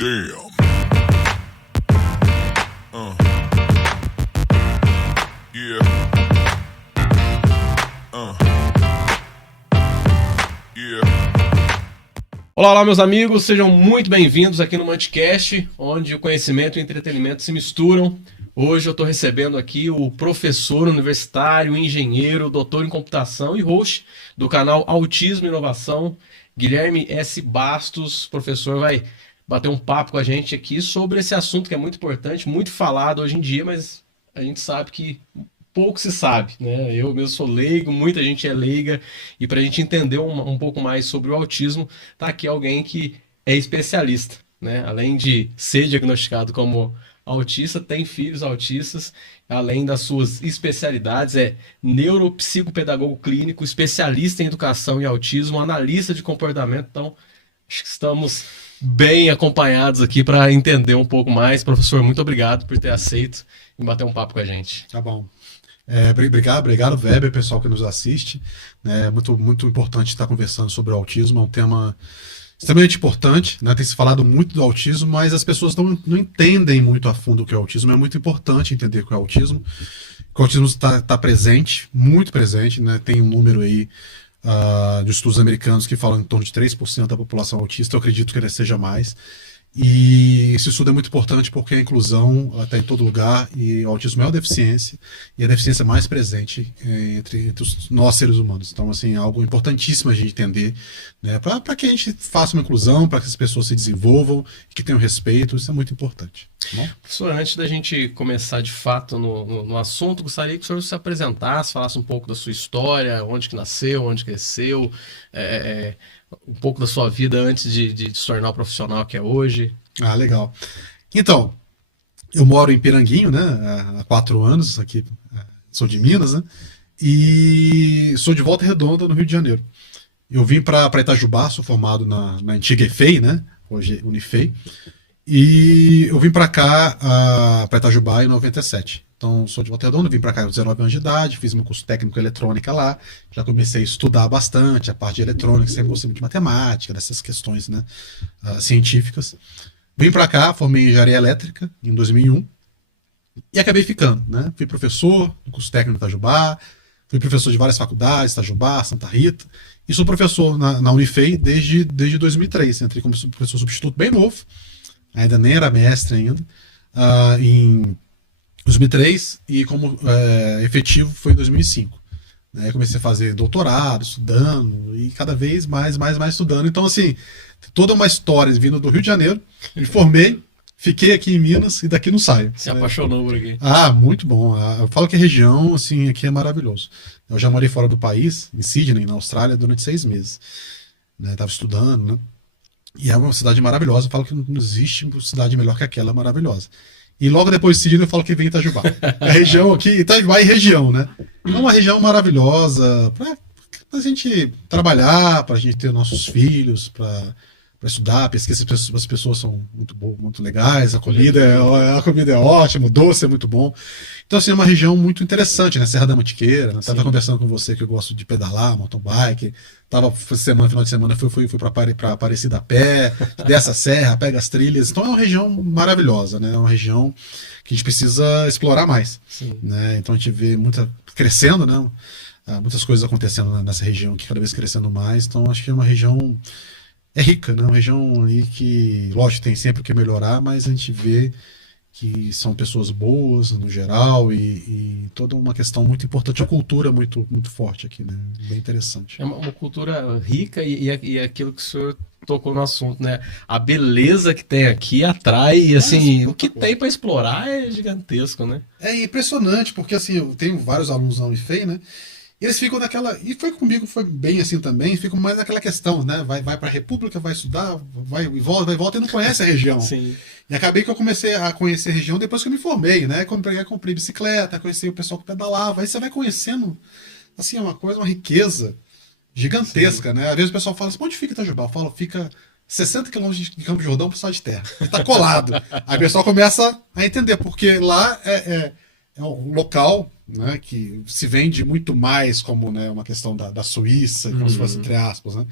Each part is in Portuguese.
Damn. Yeah. Yeah. Olá, meus amigos, sejam muito bem-vindos aqui no Manticast, onde o conhecimento e o entretenimento se misturam. Hoje eu estou recebendo aqui o professor universitário, engenheiro, doutor em computação e host do canal Autismo e Inovação, Guilherme S. Bastos. O professor vai bater um papo com a gente aqui sobre esse assunto que é muito importante, muito falado hoje em dia, mas a gente sabe que pouco se sabe, né? Eu mesmo sou leigo, muita gente é leiga, e para a gente entender um pouco mais sobre o autismo, tá aqui alguém que é especialista, né? Além de ser diagnosticado como autista, tem filhos autistas, além das suas especialidades, é neuropsicopedagogo clínico, especialista em educação e autismo, analista de comportamento. Então, acho que estamos bem acompanhados aqui para entender um pouco mais. Professor, muito obrigado por ter aceito e bater um papo com a gente. Tá bom. Obrigado, Weber, pessoal que nos assiste. É muito importante estar conversando sobre o autismo, é um tema extremamente importante, né? Tem se falado muito do autismo, mas as pessoas não entendem muito a fundo o que é o autismo. É muito importante entender o que é o autismo. O autismo está presente, muito presente, né? Tem um número aí de estudos americanos que falam em torno de 3% da população autista. Eu acredito que ele seja mais. E esse estudo é muito importante porque a inclusão está em todo lugar e o autismo é uma deficiência, e a deficiência mais presente entre nós seres humanos. Então, assim, é algo importantíssimo a gente entender, né, para que a gente faça uma inclusão, para que as pessoas se desenvolvam, que tenham respeito. Isso é muito importante. Tá bom? Professor, antes da gente começar de fato no assunto, gostaria que o senhor se apresentasse, falasse um pouco da sua história, onde que nasceu, onde cresceu, um pouco da sua vida antes de se tornar o profissional que é hoje. Ah, legal. Então, eu moro em Piranguinho, né, há 4 anos, aqui, sou de Minas, né, e sou de Volta Redonda, no Rio de Janeiro. Eu vim para Itajubá, sou formado na antiga EFEI, né, hoje Unifei, e eu vim para cá, para Itajubá, em 97. Então, sou de Volta Redonda, vim para cá com 19 anos de idade, fiz meu curso técnico em eletrônica lá, já comecei a estudar bastante a parte de eletrônica, sempre gostei muito de matemática, dessas questões, né, científicas. Vim para cá, formei em engenharia elétrica em 2001 e acabei ficando, né? Fui professor do curso técnico em Itajubá, fui professor de várias faculdades, Itajubá, Santa Rita, e sou professor na Unifei desde 2003. Entrei como professor substituto bem novo, ainda nem era mestre ainda, em 2003, e como efetivo foi em 2005. Aí comecei a fazer doutorado, estudando, e cada vez mais estudando. Então, assim, toda uma história vindo do Rio de Janeiro, me formei, fiquei aqui em Minas e daqui não saio. Se apaixonou por aqui. Muito bom. Eu falo que a região, assim, aqui é maravilhoso. Eu já morei fora do país, em Sydney, na Austrália, durante 6 meses. Né? Tava estudando, né? E é uma cidade maravilhosa. Eu falo que não existe cidade melhor que aquela, maravilhosa. E logo depois de seguida eu falo que vem Itajubá. A região aqui, Itajubá e região, né? É uma região maravilhosa pra gente trabalhar, pra gente ter nossos filhos, pra estudar, pesquisa. As pessoas são muito boas, muito legais, a comida é ótima, o doce é muito bom. Então, assim, é uma região muito interessante, né? Serra da Mantiqueira, né? Tava conversando com você que eu gosto de pedalar, mountain bike. Final de semana fui para Aparecida a pé, dessa serra, pega as trilhas. Então é uma região maravilhosa, né? É uma região que a gente precisa explorar mais. Né? Então a gente vê crescendo, né? Muitas coisas acontecendo nessa região, que cada vez crescendo mais. Então acho que é uma região rica, né? Uma região aí que, lógico, tem sempre o que melhorar, mas a gente vê que são pessoas boas no geral e toda uma questão muito importante, a cultura muito forte aqui, né? Bem interessante. É uma cultura rica e aquilo que o senhor tocou no assunto, né? A beleza que tem aqui atrai, assim, o que tem para explorar é gigantesco, né? É impressionante, porque assim, eu tenho vários alunos na Unifei, né? E eles ficam naquela. E foi comigo, foi bem assim também, ficam mais naquela questão, né? Vai para a República, vai estudar, vai e volta e não conhece a região. Sim. E acabei que eu comecei a conhecer a região depois que eu me formei, né? Comprei bicicleta, conheci o pessoal que pedalava, aí você vai conhecendo, assim, é uma coisa, uma riqueza gigantesca, né? Às vezes o pessoal fala assim, onde fica Itajubá? Eu falo, fica 60 quilômetros de Campo Jordão para o estado de terra. E tá colado. Aí o pessoal começa a entender, porque lá é um local, né, que se vende muito mais como, né, uma questão da Suíça, como se fosse entre aspas, né?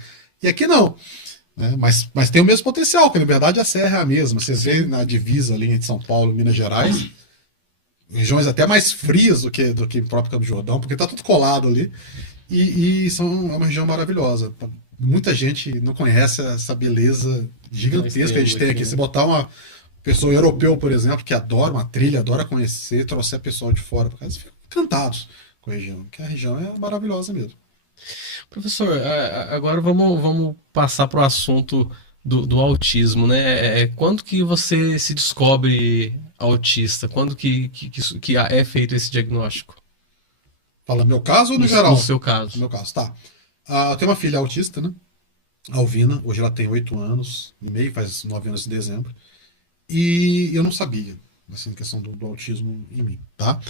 E aqui não. né? Mas tem o mesmo potencial, que na verdade a serra é a mesma. Vocês veem na divisa ali entre São Paulo e Minas Gerais, regiões até mais frias do que o próprio Campo de Jordão, porque tá tudo colado ali. É uma região maravilhosa. Muita gente não conhece essa beleza gigantesca que a gente tem aqui. Né? Se botar uma pessoa europeu, por exemplo, que adora uma trilha, adora conhecer, trouxer pessoal de fora, porque eles ficam encantados com a região, porque a região é maravilhosa mesmo. Professor, agora vamos passar para o assunto do autismo, né? Quando que você se descobre autista? Quando que é feito esse diagnóstico? Fala meu caso ou no No, geral? no seu No caso. meu caso, tá. Eu tenho uma filha autista, né? Alvina, hoje ela tem 8 anos e meio, faz 9 anos em dezembro. E eu não sabia, assim, questão do autismo em mim, tá?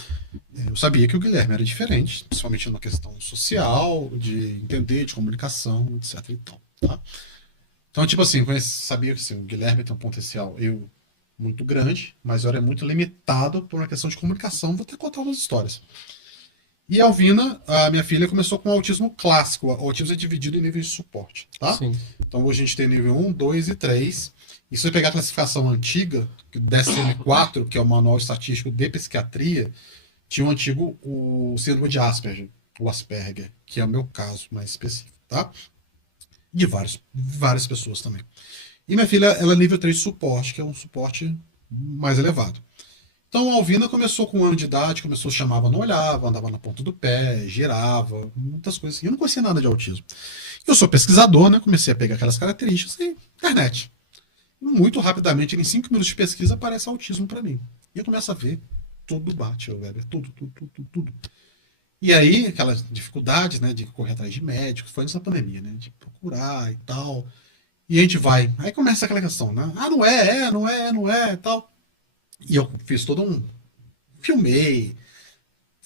Eu sabia que o Guilherme era diferente, principalmente na questão social, de entender, de comunicação, etc e tal, tá? Então, tipo assim, sabia que assim, o Guilherme tem um potencial muito grande, mas eu era muito limitado por uma questão de comunicação. Vou até contar umas histórias. E a Alvina, a minha filha, começou com o autismo clássico. O autismo é dividido em níveis de suporte, tá? Sim. Então hoje a gente tem nível 1, 2 e 3. E se você pegar a classificação antiga, que o DSM-4, que é o Manual Estatístico de Psiquiatria, tinha um antigo o síndrome de Asperger, o Asperger, que é o meu caso mais específico, tá? E de várias pessoas também. E minha filha, ela é nível 3 de suporte, que é um suporte mais elevado. Então a Alvina começou com 1 ano de idade, começou, chamava, não olhava, andava na ponta do pé, girava, muitas coisas assim. Eu não conhecia nada de autismo. Eu sou pesquisador, né? Comecei a pegar aquelas características e internet. Muito rapidamente, em 5 minutos de pesquisa, aparece autismo para mim. E eu começo a ver, tudo bate, Weber, tudo. E aí, aquelas dificuldades, né, de correr atrás de médico, foi antes da pandemia, né, de procurar e tal. E a gente vai. Aí começa aquela questão, né? Não é, tal. E eu fiz todo um. Filmei,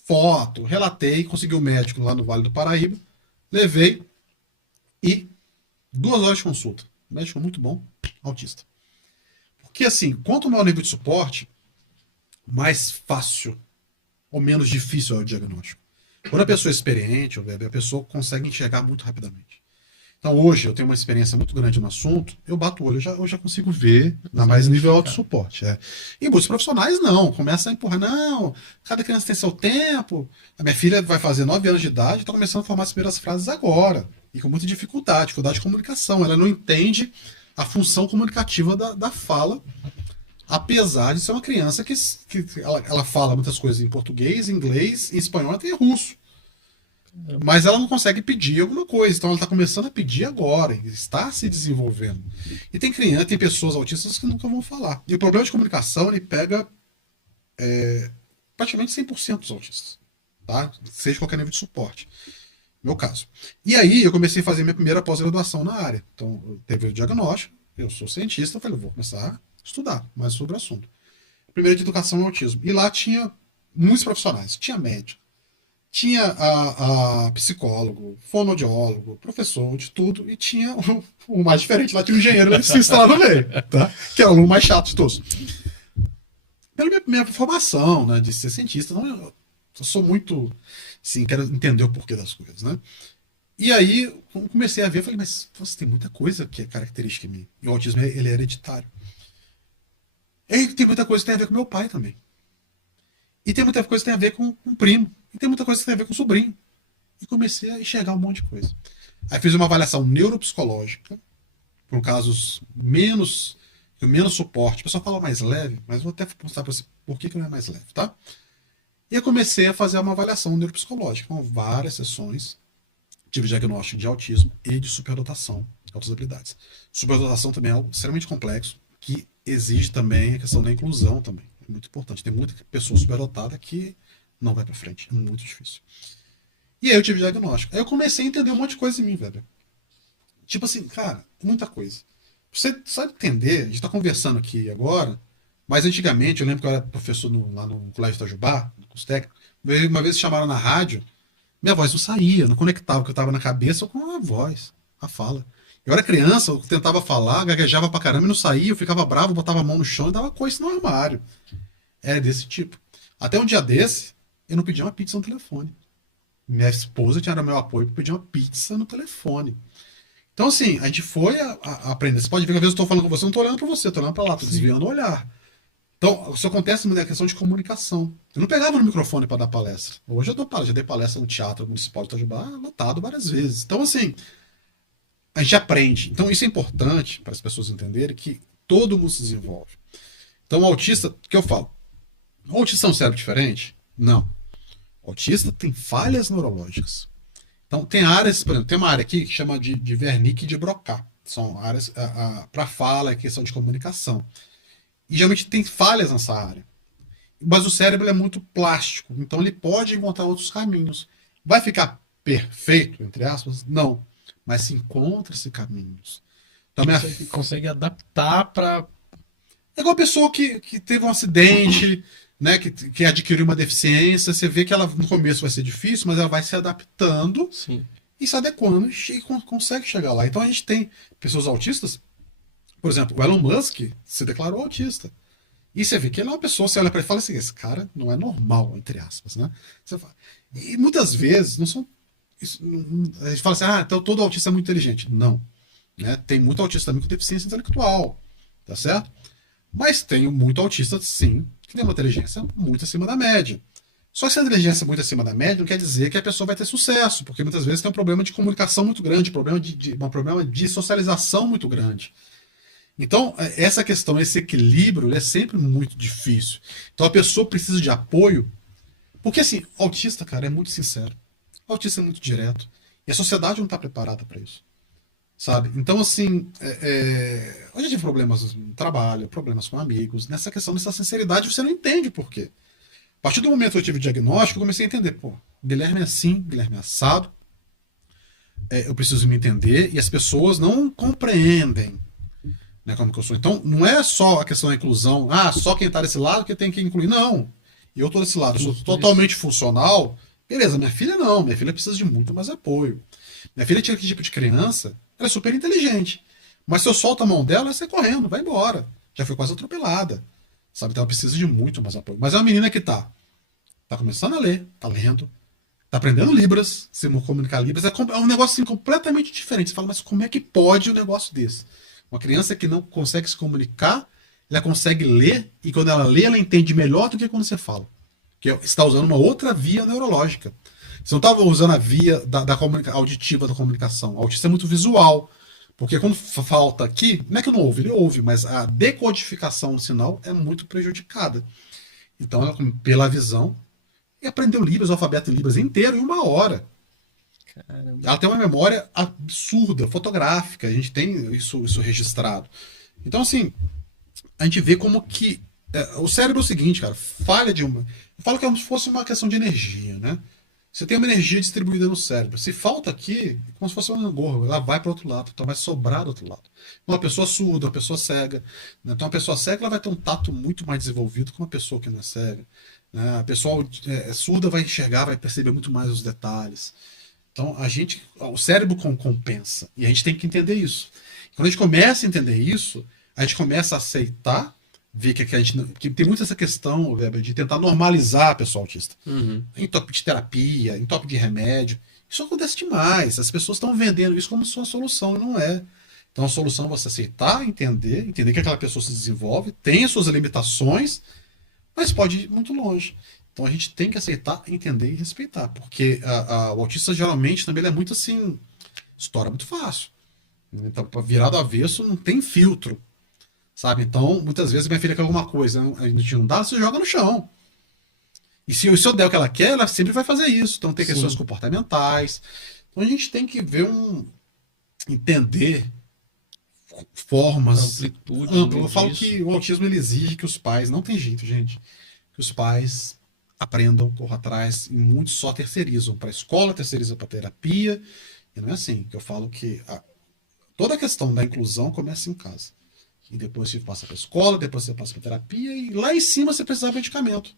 foto, relatei, consegui um médico lá no Vale do Paraíba, levei e 2 horas de consulta. Médico muito bom, autista. Porque assim, quanto maior o nível de suporte, mais fácil ou menos difícil é o diagnóstico. Quando a pessoa é experiente, a pessoa consegue enxergar muito rapidamente. Então hoje eu tenho uma experiência muito grande no assunto, eu bato o olho, eu já consigo ver, ainda mais nível alto suporte. E muitos profissionais não, começam a empurrar, não, cada criança tem seu tempo. A minha filha vai fazer 9 anos de idade e está começando a formar as primeiras frases agora. E com muita dificuldade de comunicação. Ela não entende a função comunicativa da fala, apesar de ser uma criança que ela fala muitas coisas em português, inglês, em espanhol até em russo. Mas ela não consegue pedir alguma coisa, então ela está começando a pedir agora, está se desenvolvendo. E tem criança, tem pessoas autistas que nunca vão falar. E o problema de comunicação ele pega praticamente 100% dos autistas, tá? Seja qualquer nível de suporte. Meu caso. E aí eu comecei a fazer minha primeira pós-graduação na área. Então teve o diagnóstico, eu sou cientista, eu falei, vou começar a estudar mais sobre o assunto. Primeiro de educação no autismo. E lá tinha muitos profissionais, tinha médico, tinha a psicólogo, fonoaudiólogo, professor de tudo, e tinha o mais diferente, lá tinha o engenheiro eletricista lá no meio, tá? Que era o aluno mais chato de todos. Pela minha formação, né, de ser cientista, então eu sou muito, sim, quero entender o porquê das coisas, né? E aí, quando comecei a ver, eu falei, mas você tem muita coisa que é característica minha. E o autismo, ele é hereditário. E tem muita coisa que tem a ver com meu pai também. E tem muita coisa que tem a ver com um primo. E tem muita coisa que tem a ver com sobrinho. E comecei a enxergar um monte de coisa. Aí fiz uma avaliação neuropsicológica, por casos menos suporte. O pessoal fala mais leve, mas eu vou até mostrar para você por que não é mais leve, tá? E eu comecei a fazer uma avaliação neuropsicológica, com várias sessões. Tive diagnóstico de autismo e de superdotação, altas habilidades. Superdotação também é algo extremamente complexo, que exige também a questão da inclusão também. É muito importante. Tem muita pessoa superdotada que não vai para frente. É muito difícil. E aí eu tive diagnóstico. Aí eu comecei a entender um monte de coisa em mim, velho. Tipo assim, cara, muita coisa. Você sabe entender, a gente tá conversando aqui agora, mas antigamente, eu lembro que eu era professor lá no Colégio Itajubá, no curso técnico, uma vez chamaram na rádio, minha voz não saía, não conectava o que eu tava na cabeça com a voz, a fala. Eu era criança, eu tentava falar, gaguejava pra caramba e não saía, eu ficava bravo, botava a mão no chão e dava coice no armário. Era desse tipo. Até um dia desse, eu não pedi uma pizza no telefone. Minha esposa tinha meu apoio para pedir uma pizza no telefone. Então, assim, a gente foi a aprender. Você pode ver que às vezes eu estou falando com você, eu não estou olhando para você, estou olhando para lá, estou Sim. desviando o olhar. Então, isso acontece muito na questão de comunicação. Eu não pegava no microfone para dar palestra. Hoje eu dou palestra, já dei palestra no Teatro Municipal de Itajubá, lotado várias vezes. Então, assim, a gente aprende. Então, isso é importante para as pessoas entenderem que todo mundo se desenvolve. Então, o autista, o que eu falo? O autista é um cérebro diferente? Não. O autista tem falhas neurológicas. Então, tem áreas, por exemplo, tem uma área aqui que chama de Wernicke e de Broca. São áreas para fala, questão de comunicação. E geralmente tem falhas nessa área. Mas o cérebro é muito plástico, então ele pode encontrar outros caminhos. Vai ficar perfeito, entre aspas? Não. Mas se encontra-se caminhos. Então, Consegue adaptar para. é igual a pessoa que teve um acidente, né, que adquiriu uma deficiência. Você vê que ela no começo vai ser difícil, mas ela vai se adaptando Sim. e se adequando e consegue chegar lá. Então a gente tem pessoas autistas, por exemplo, o Elon Musk se declarou autista. E você vê que ele é uma pessoa, você olha para ele e fala assim, esse cara não é normal, entre aspas, né? Você fala, e muitas vezes não são. A gente fala assim, então todo autista é muito inteligente. Não. Né? Tem muito autista também com deficiência intelectual. Tá certo? Mas tem muito autista, sim, que tem uma inteligência muito acima da média. Só que se a inteligência é muito acima da média, não quer dizer que a pessoa vai ter sucesso, porque muitas vezes tem um problema de comunicação muito grande, um problema de socialização muito grande. Então, essa questão, esse equilíbrio, é sempre muito difícil. Então, a pessoa precisa de apoio, porque assim, o autista, cara, é muito sincero. O autista é muito direto. E a sociedade não está preparada para isso. Sabe? Então, assim, hoje eu tive problemas no trabalho, problemas com amigos. Nessa questão dessa sinceridade, você não entende por quê. A partir do momento que eu tive o diagnóstico, eu comecei a entender, pô, Guilherme é assim, Guilherme é assado, eu preciso me entender, e as pessoas não compreendem, né, como que eu sou. Então, não é só a questão da inclusão, só quem está desse lado que tem que incluir. Não. Eu estou desse lado, eu sou totalmente funcional. Beleza, minha filha não, minha filha precisa de muito mais apoio. Minha filha tinha aquele tipo de criança, ela é super inteligente. Mas se eu solto a mão dela, ela sai correndo, vai embora. Já foi quase atropelada. Sabe? Então ela precisa de muito mais apoio. Mas é uma menina que tá começando a ler, tá lendo, tá aprendendo Libras, se comunicar Libras. É um negócio assim, completamente diferente. Você fala, mas como é que pode um negócio desse? Uma criança que não consegue se comunicar, ela consegue ler, e quando ela lê, ela entende melhor do que quando você fala. Porque você está usando uma outra via neurológica. Você não estava usando a via auditiva da comunicação. O autista é muito visual. Porque quando falta aqui, não é que não ouve, ele ouve, mas a decodificação do sinal é muito prejudicada. Então, ela, pela visão, e aprendeu Libras, o alfabeto em Libras inteiro em 1 hora. Caramba. Ela tem uma memória absurda, fotográfica, a gente tem isso registrado. Então, assim, a gente vê como que o cérebro é o seguinte, cara, falha de uma. Eu falo que é como se fosse uma questão de energia, né? Você tem uma energia distribuída no cérebro. Se falta aqui, é como se fosse uma gangorra, ela vai para o outro lado, então vai sobrar do outro lado. Uma pessoa surda, uma pessoa cega. Né? Então, uma pessoa cega ela vai ter um tato muito mais desenvolvido que uma pessoa que não é cega. Né? A pessoa surda vai enxergar, vai perceber muito mais os detalhes. Então, o cérebro compensa. E a gente tem que entender isso. Quando a gente começa a entender isso, a gente começa a aceitar, ver que que tem muito essa questão, Weber, de tentar normalizar a pessoa autista. Uhum. Em top de terapia, em top de remédio. Isso acontece demais. As pessoas estão vendendo isso como sua solução, e não é. Então a solução é você aceitar, entender que aquela pessoa se desenvolve, tem as suas limitações, mas pode ir muito longe. Então a gente tem que aceitar, entender e respeitar. Porque o autista geralmente também ele é muito assim, estoura muito fácil. Então, para virar do avesso, não tem filtro. Sabe? Então, muitas vezes minha filha quer alguma coisa, a gente não dá, você joga no chão. E se eu der o que ela quer, ela sempre vai fazer isso. Então tem questões comportamentais. Então a gente tem que ver entender formas Amplitude. amplas. Eu falo que o autismo ele exige que os pais, não tem jeito, gente, que os pais aprendam, corram atrás, e muitos só terceirizam para a escola, terceirizam para terapia. E não é assim. Eu falo que toda a questão da inclusão começa em casa. E depois você passa para a escola, depois você passa para terapia, e lá em cima você precisa de medicamento.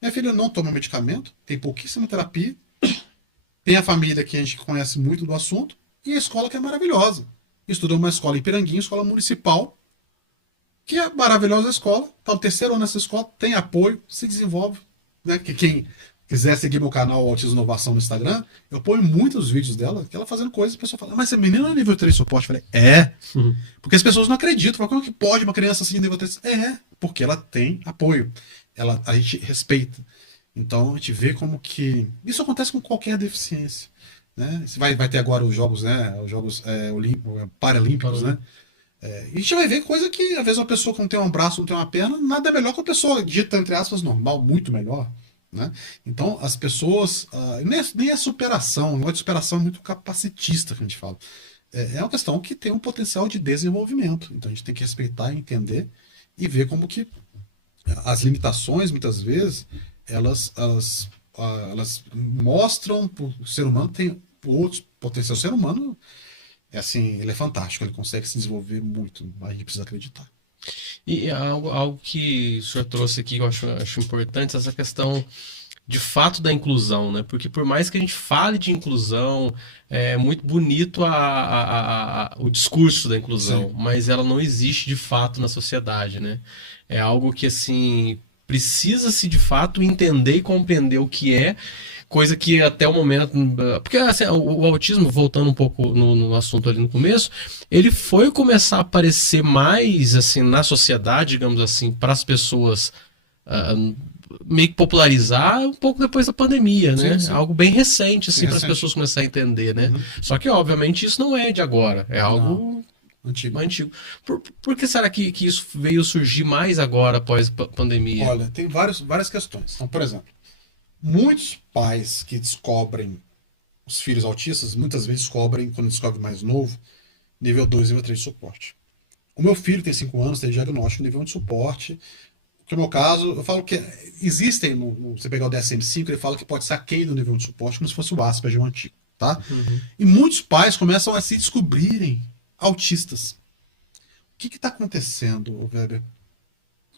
Minha filha não toma medicamento, tem pouquíssima terapia, tem a família que a gente conhece muito do assunto, e a escola que é maravilhosa. Estudou uma escola em Piranguinho, escola municipal, que é maravilhosa a escola, está no 3º ano nessa escola, tem apoio, se desenvolve. Né? Que quem quiser seguir meu canal Autismo Inovação no Instagram, eu ponho muitos vídeos dela, que ela fazendo coisas, a pessoa fala, mas essa menina é nível 3 suporte. Eu falei, Uhum. porque as pessoas não acreditam. Falam, como é que pode uma criança assim de nível 3? Porque ela tem apoio. A gente respeita. Então a gente vê como que. Isso acontece com qualquer deficiência. Né? Vai ter agora os jogos, né? Os jogos paralímpicos, né? E a gente vai ver coisa que, às vezes, uma pessoa que não tem um braço, não tem uma perna, nada é melhor que uma pessoa dita, entre aspas, normal, muito melhor. Né? Então, as pessoas. Nem é superação, o negócio de superação é muito capacitista que a gente fala. É uma questão que tem um potencial de desenvolvimento. Então, a gente tem que respeitar, entender e ver como que as limitações, muitas vezes, elas mostram que o ser humano tem outros potencial. O ser humano é assim, ele é fantástico, ele consegue se desenvolver muito, mas a gente precisa acreditar. E algo que o senhor trouxe aqui que eu acho importante, essa questão de fato da inclusão, né? Porque por mais que a gente fale de inclusão, é muito bonito o discurso da inclusão, Sim. mas ela não existe de fato na sociedade, né? É algo que, assim, precisa-se de fato entender e compreender o que é, coisa que até o momento. Porque assim, o autismo, voltando um pouco no assunto ali no começo, ele foi começar a aparecer mais, assim, na sociedade, digamos assim, para as pessoas. ah, Meio que popularizar um pouco depois da pandemia, né? Sim, sim. Algo bem recente, assim, Bem para as recente. pessoas começarem a entender, né? Uhum. Só que, obviamente, isso não é de agora, é algo Antigo. antigo. Por que será que isso veio surgir mais agora, após a pandemia? Olha, tem várias questões. Então, por exemplo, muitos pais que descobrem os filhos autistas, muitas vezes descobrem, quando descobre mais novo, nível 2, nível 3 de suporte. O meu filho tem 5 anos, tem diagnóstico nível 1 de suporte. Que no meu caso, eu falo que existem, você pegar o DSM-5, ele fala que pode ser aquém do nível 1 de suporte, como se fosse o Asperger antigo, tá? Uhum. E muitos pais começam a se descobrirem autistas. O que está acontecendo, Weber?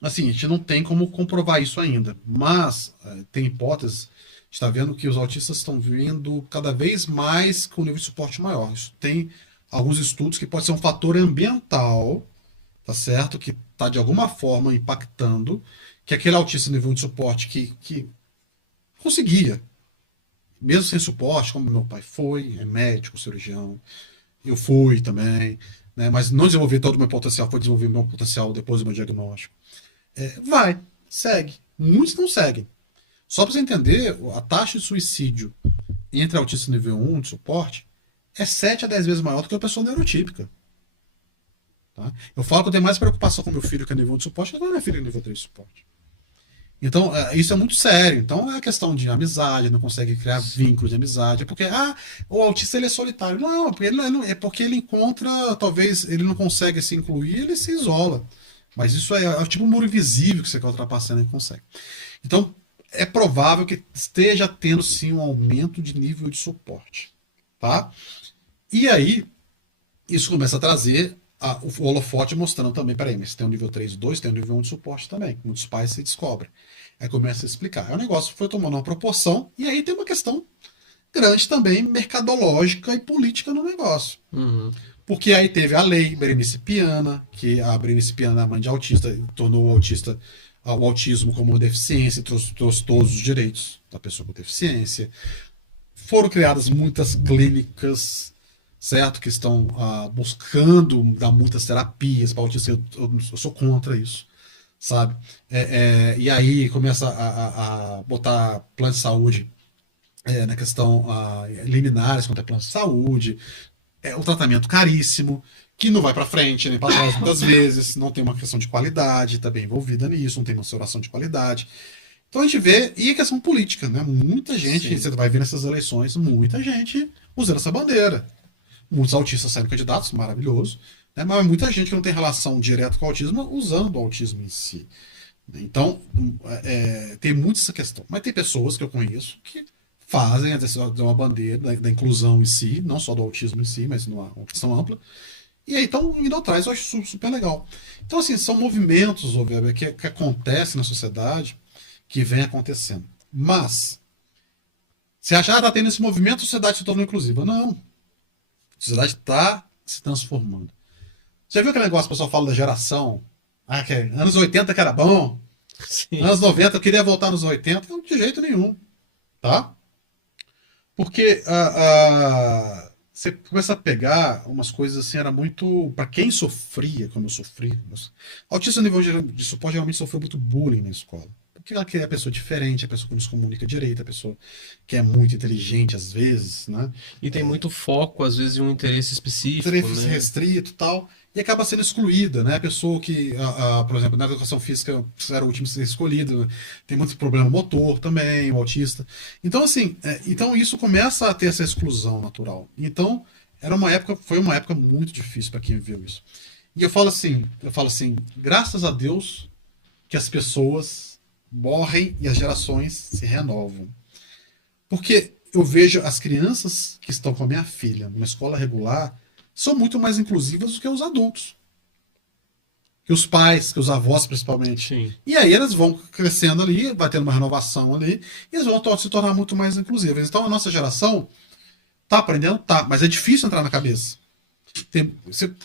Assim, a gente não tem como comprovar isso ainda, mas tem hipóteses. A gente está vendo que os autistas estão vindo cada vez mais com nível de suporte maior. Isso tem alguns estudos que pode ser um fator ambiental, tá certo? Que está de alguma forma impactando que aquele autista nível de suporte que conseguia, mesmo sem suporte, como meu pai foi, é médico, cirurgião, eu fui também, né? Mas não desenvolvi todo o meu potencial, foi desenvolver meu potencial depois do meu diagnóstico. Segue. Muitos não seguem. Só para você entender, a taxa de suicídio entre autistas nível 1 de suporte é 7 a 10 vezes maior do que a pessoa neurotípica. Tá? Eu falo que eu tenho mais preocupação com meu filho que é nível de suporte do que com a minha filha que é nível 3 de suporte. Então, isso é muito sério. Então, é a questão de amizade, não consegue criar vínculo de amizade. É porque, o autista ele é solitário. Não, é porque ele encontra, talvez ele não consegue se incluir, ele se isola. Mas isso é tipo um muro invisível que você quer ultrapassar e não consegue. Então, é provável que esteja tendo sim um aumento de nível de suporte. Tá? E aí, isso começa a trazer o holofote mostrando também, peraí, mas tem um nível 3 2, tem um nível 1 de suporte também. Muitos pais se descobrem. Aí começa a explicar. O negócio foi tomando uma proporção, e aí tem uma questão grande também, mercadológica e política no negócio. Uhum. Porque aí teve a lei Berenice Piana, que a Berenice Piana, a mãe de autista, tornou o autismo como uma deficiência, trouxe todos os direitos da pessoa com deficiência. Foram criadas muitas clínicas, certo, que estão buscando dar muitas terapias para autistas. Eu sou contra isso, sabe? E aí começa a botar plano de saúde na questão liminares contra plano de saúde. O tratamento caríssimo, que não vai para frente nem para trás muitas vezes, não tem uma questão de qualidade, está bem envolvida nisso, não tem mensuração de qualidade. Então a gente vê, e a questão política, né? Muita gente, Sim. você vai ver nessas eleições, muita gente usando essa bandeira. Muitos autistas saindo candidatos, maravilhoso, né? Mas muita gente que não tem relação direta com o autismo usando o autismo em si. Então, tem muito essa questão. Mas tem pessoas que eu conheço que fazem uma bandeira da inclusão em si, não só do autismo em si, mas numa questão ampla. E aí estão indo atrás, eu acho super legal. Então, assim, são movimentos, Weber, que acontecem na sociedade, que vem acontecendo. Mas, você acha, tá tendo esse movimento, a sociedade se tornou inclusiva. Não. A sociedade está se transformando. Você já viu aquele negócio que o pessoal fala da geração? Que anos 80 que era bom, Sim. anos 90 eu queria voltar nos 80, não, de jeito nenhum. tá? Porque você começa a pegar umas coisas assim, era muito. Para quem sofria, como eu sofri. Autista no nível de suporte geralmente sofreu muito bullying na escola. Porque ela quer a pessoa diferente, a pessoa que não se comunica direito, a pessoa que é muito inteligente às vezes, né? E tem muito foco, às vezes, em um interesse específico, Interesse né? restrito e tal, e acaba sendo excluída, né? A pessoa que, por exemplo, na educação física era o último a ser escolhido, tem muito problema motor também, o autista. Então, assim, então isso começa a ter essa exclusão natural. Então, foi uma época muito difícil para quem viveu isso. E eu falo assim, graças a Deus que as pessoas morrem e as gerações se renovam. Porque eu vejo as crianças que estão com a minha filha numa escola regular são muito mais inclusivas do que os adultos. Que os pais, que os avós principalmente. Sim. E aí elas vão crescendo ali, vai tendo uma renovação ali, e eles vão se tornar muito mais inclusivas. Então a nossa geração tá aprendendo, tá, mas é difícil entrar na cabeça.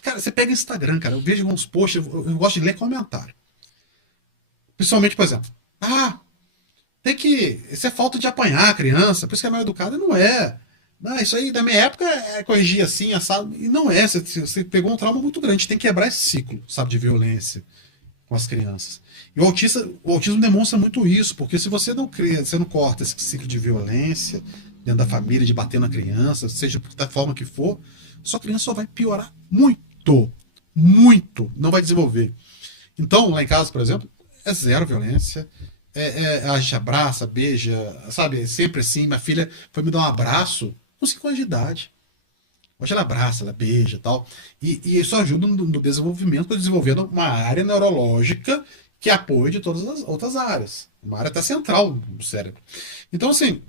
Cara, você pega Instagram, cara, eu vejo uns posts, eu gosto de ler comentário. Principalmente, por exemplo, isso é falta de apanhar a criança, por isso que é mal educada. Não é. Não, isso aí, na minha época, corrigir assim, assado. E não é. Você pegou um trauma muito grande. Tem que quebrar esse ciclo, sabe, de violência com as crianças. E o autismo demonstra muito isso, porque se você não cria, você não corta esse ciclo de violência dentro da família, de bater na criança, seja da forma que for, sua criança só vai piorar muito. Muito. Não vai desenvolver. Então, lá em casa, por exemplo, é zero violência. A gente abraça, beija, sabe? É sempre assim. Minha filha foi me dar um abraço com 5 anos de idade. Hoje ela abraça, ela beija e tal. E isso ajuda no desenvolvimento, desenvolvendo uma área neurológica que apoia de todas as outras áreas. Uma área até central do cérebro. Então, assim,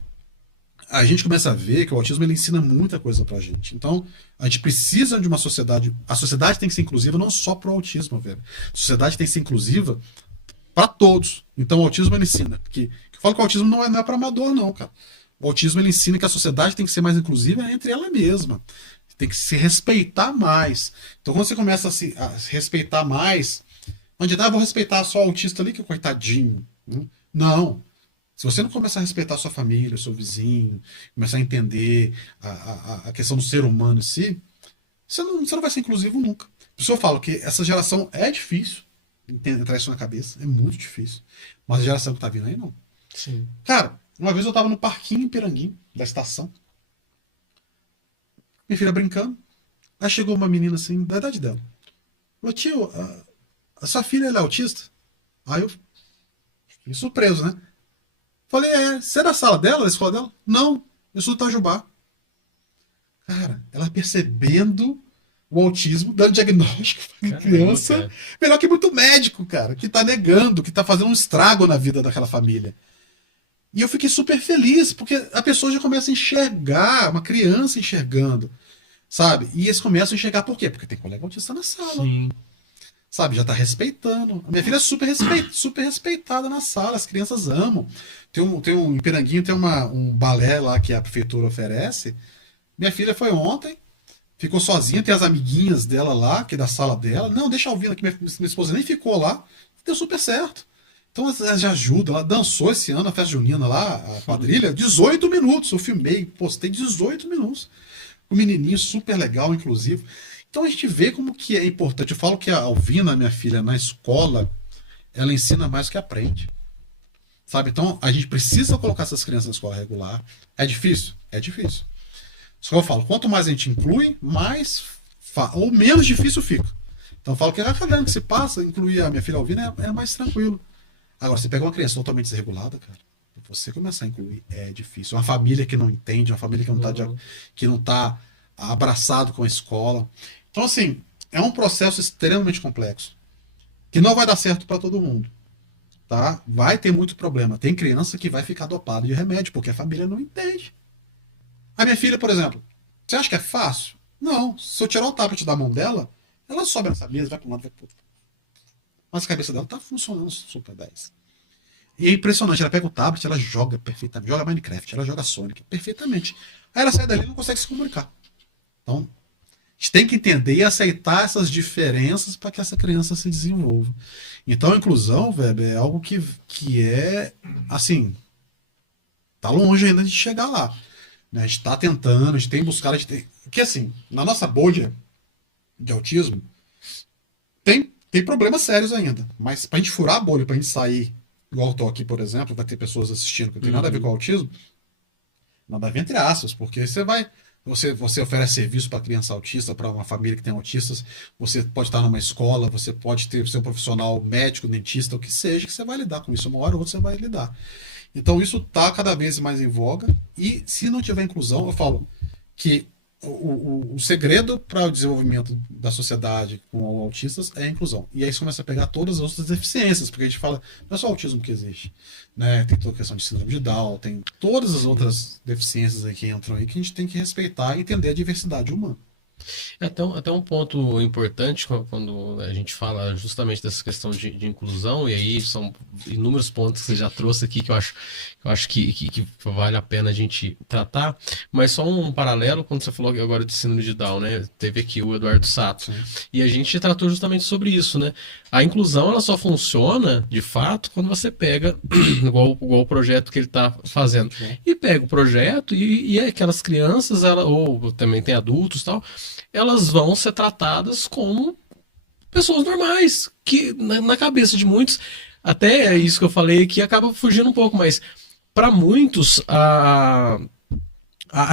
a gente começa a ver que o autismo ele ensina muita coisa pra gente. Então, a gente precisa de uma sociedade. A sociedade tem que ser inclusiva não só pro autismo, velho. A sociedade tem que ser inclusiva para todos. Então o autismo ele ensina. Eu falo que o autismo não é para amador, não, cara. O autismo ele ensina que a sociedade tem que ser mais inclusiva entre ela mesma. Tem que se respeitar mais. Então quando você começa a se respeitar mais, não adianta, vou respeitar só o autista ali, que é coitadinho. Não. Se você não começar a respeitar a sua família, o seu vizinho, começar a entender a questão do ser humano em si, você não vai ser inclusivo nunca. Por isso eu falo que essa geração é difícil entrar isso na cabeça, é muito difícil. Mas a geração que tá vindo aí, não. Sim. Cara, uma vez eu tava no parquinho em Piranguinho, da estação, minha filha brincando, aí chegou uma menina assim, da idade dela. Falou, tio, a sua filha ela é autista? Aí eu fiquei surpreso, né? Falei, você é da sala dela, da escola dela? Não, eu sou do Itajubá. Cara, ela percebendo o autismo, dando diagnóstico pra criança, Caramba, melhor que muito médico, cara, que tá negando, que tá fazendo um estrago na vida daquela família. E eu fiquei super feliz, porque a pessoa já começa a enxergar, uma criança enxergando, sabe? E eles começam a enxergar por quê? Porque tem colega autista na sala. Sim. Sabe, já tá respeitando. A minha filha é super respeitada na sala, as crianças amam. Em Piranguinho tem um balé lá que a prefeitura oferece. Minha filha foi ontem, ficou sozinha, tem as amiguinhas dela lá, que é da sala dela. Não, deixa eu vir aqui, minha esposa nem ficou lá. Deu super certo. Então ela já ajuda, ela dançou esse ano a festa junina lá, a quadrilha, 18 minutos. Eu filmei, postei 18 minutos. O menininho super legal, inclusive. Então a gente vê como que é importante. Eu falo que a Alvina, minha filha, na escola, ela ensina mais do que aprende. Sabe? Então a gente precisa colocar essas crianças na escola regular. É difícil? É difícil. Só que eu falo, quanto mais a gente inclui, ou menos difícil fica. Então eu falo que cada ano que se passa, incluir a minha filha Alvina é mais tranquilo. Agora, você pega uma criança totalmente desregulada, cara, você começar a incluir é difícil. Uma família que não entende, uma família que não tá abraçado com a escola. Então, assim, é um processo extremamente complexo, que não vai dar certo para todo mundo. Tá? Vai ter muito problema. Tem criança que vai ficar dopada de remédio, porque a família não entende. A minha filha, por exemplo, você acha que é fácil? Não. Se eu tirar o tablet da mão dela, ela sobe nessa mesa, vai para um lado, vai para outro. Mas a cabeça dela tá funcionando super 10. E é impressionante, ela pega o tablet, ela joga perfeitamente, joga Minecraft, ela joga Sonic perfeitamente. Aí ela sai dali e não consegue se comunicar. Então, a gente tem que entender e aceitar essas diferenças para que essa criança se desenvolva. Então, a inclusão, velho, é algo que é, assim, tá longe ainda de chegar lá. Né? A gente tá tentando, a gente tem buscado, a gente tem... Porque assim, na nossa bolha de autismo, tem problemas sérios ainda. Mas pra gente furar a bolha, pra gente sair, igual eu tô aqui, por exemplo, vai ter pessoas assistindo que não tem nada a ver com autismo, nada a ver entre aspas, porque você oferece serviço para criança autista, para uma família que tem autistas, você pode estar numa escola, você pode ser um profissional médico, dentista, o que seja, que você vai lidar com isso. Uma hora ou outra você vai lidar. Então isso está cada vez mais em voga, e se não tiver inclusão, eu falo que o segredo para o desenvolvimento da sociedade com autistas é a inclusão. E aí você começa a pegar todas as outras deficiências, porque a gente fala, não é só o autismo que existe, né? Tem toda a questão de síndrome de Down, tem todas as outras deficiências aí que entram aí que a gente tem que respeitar e entender a diversidade humana. Até um ponto importante quando a gente fala justamente dessa questão de inclusão, e aí são inúmeros pontos que você já trouxe aqui que eu acho que vale a pena a gente tratar, mas só um paralelo, quando você falou agora de síndrome de Down, né? Teve aqui o Eduardo Sato, Sim. e a gente tratou justamente sobre isso, né? A inclusão, ela só funciona, de fato, quando você pega, igual o projeto que ele está fazendo, e pega o projeto e aquelas crianças, ou também tem adultos e tal, elas vão ser tratadas como pessoas normais, que na cabeça de muitos, até é isso que eu falei que acaba fugindo um pouco, mas para muitos a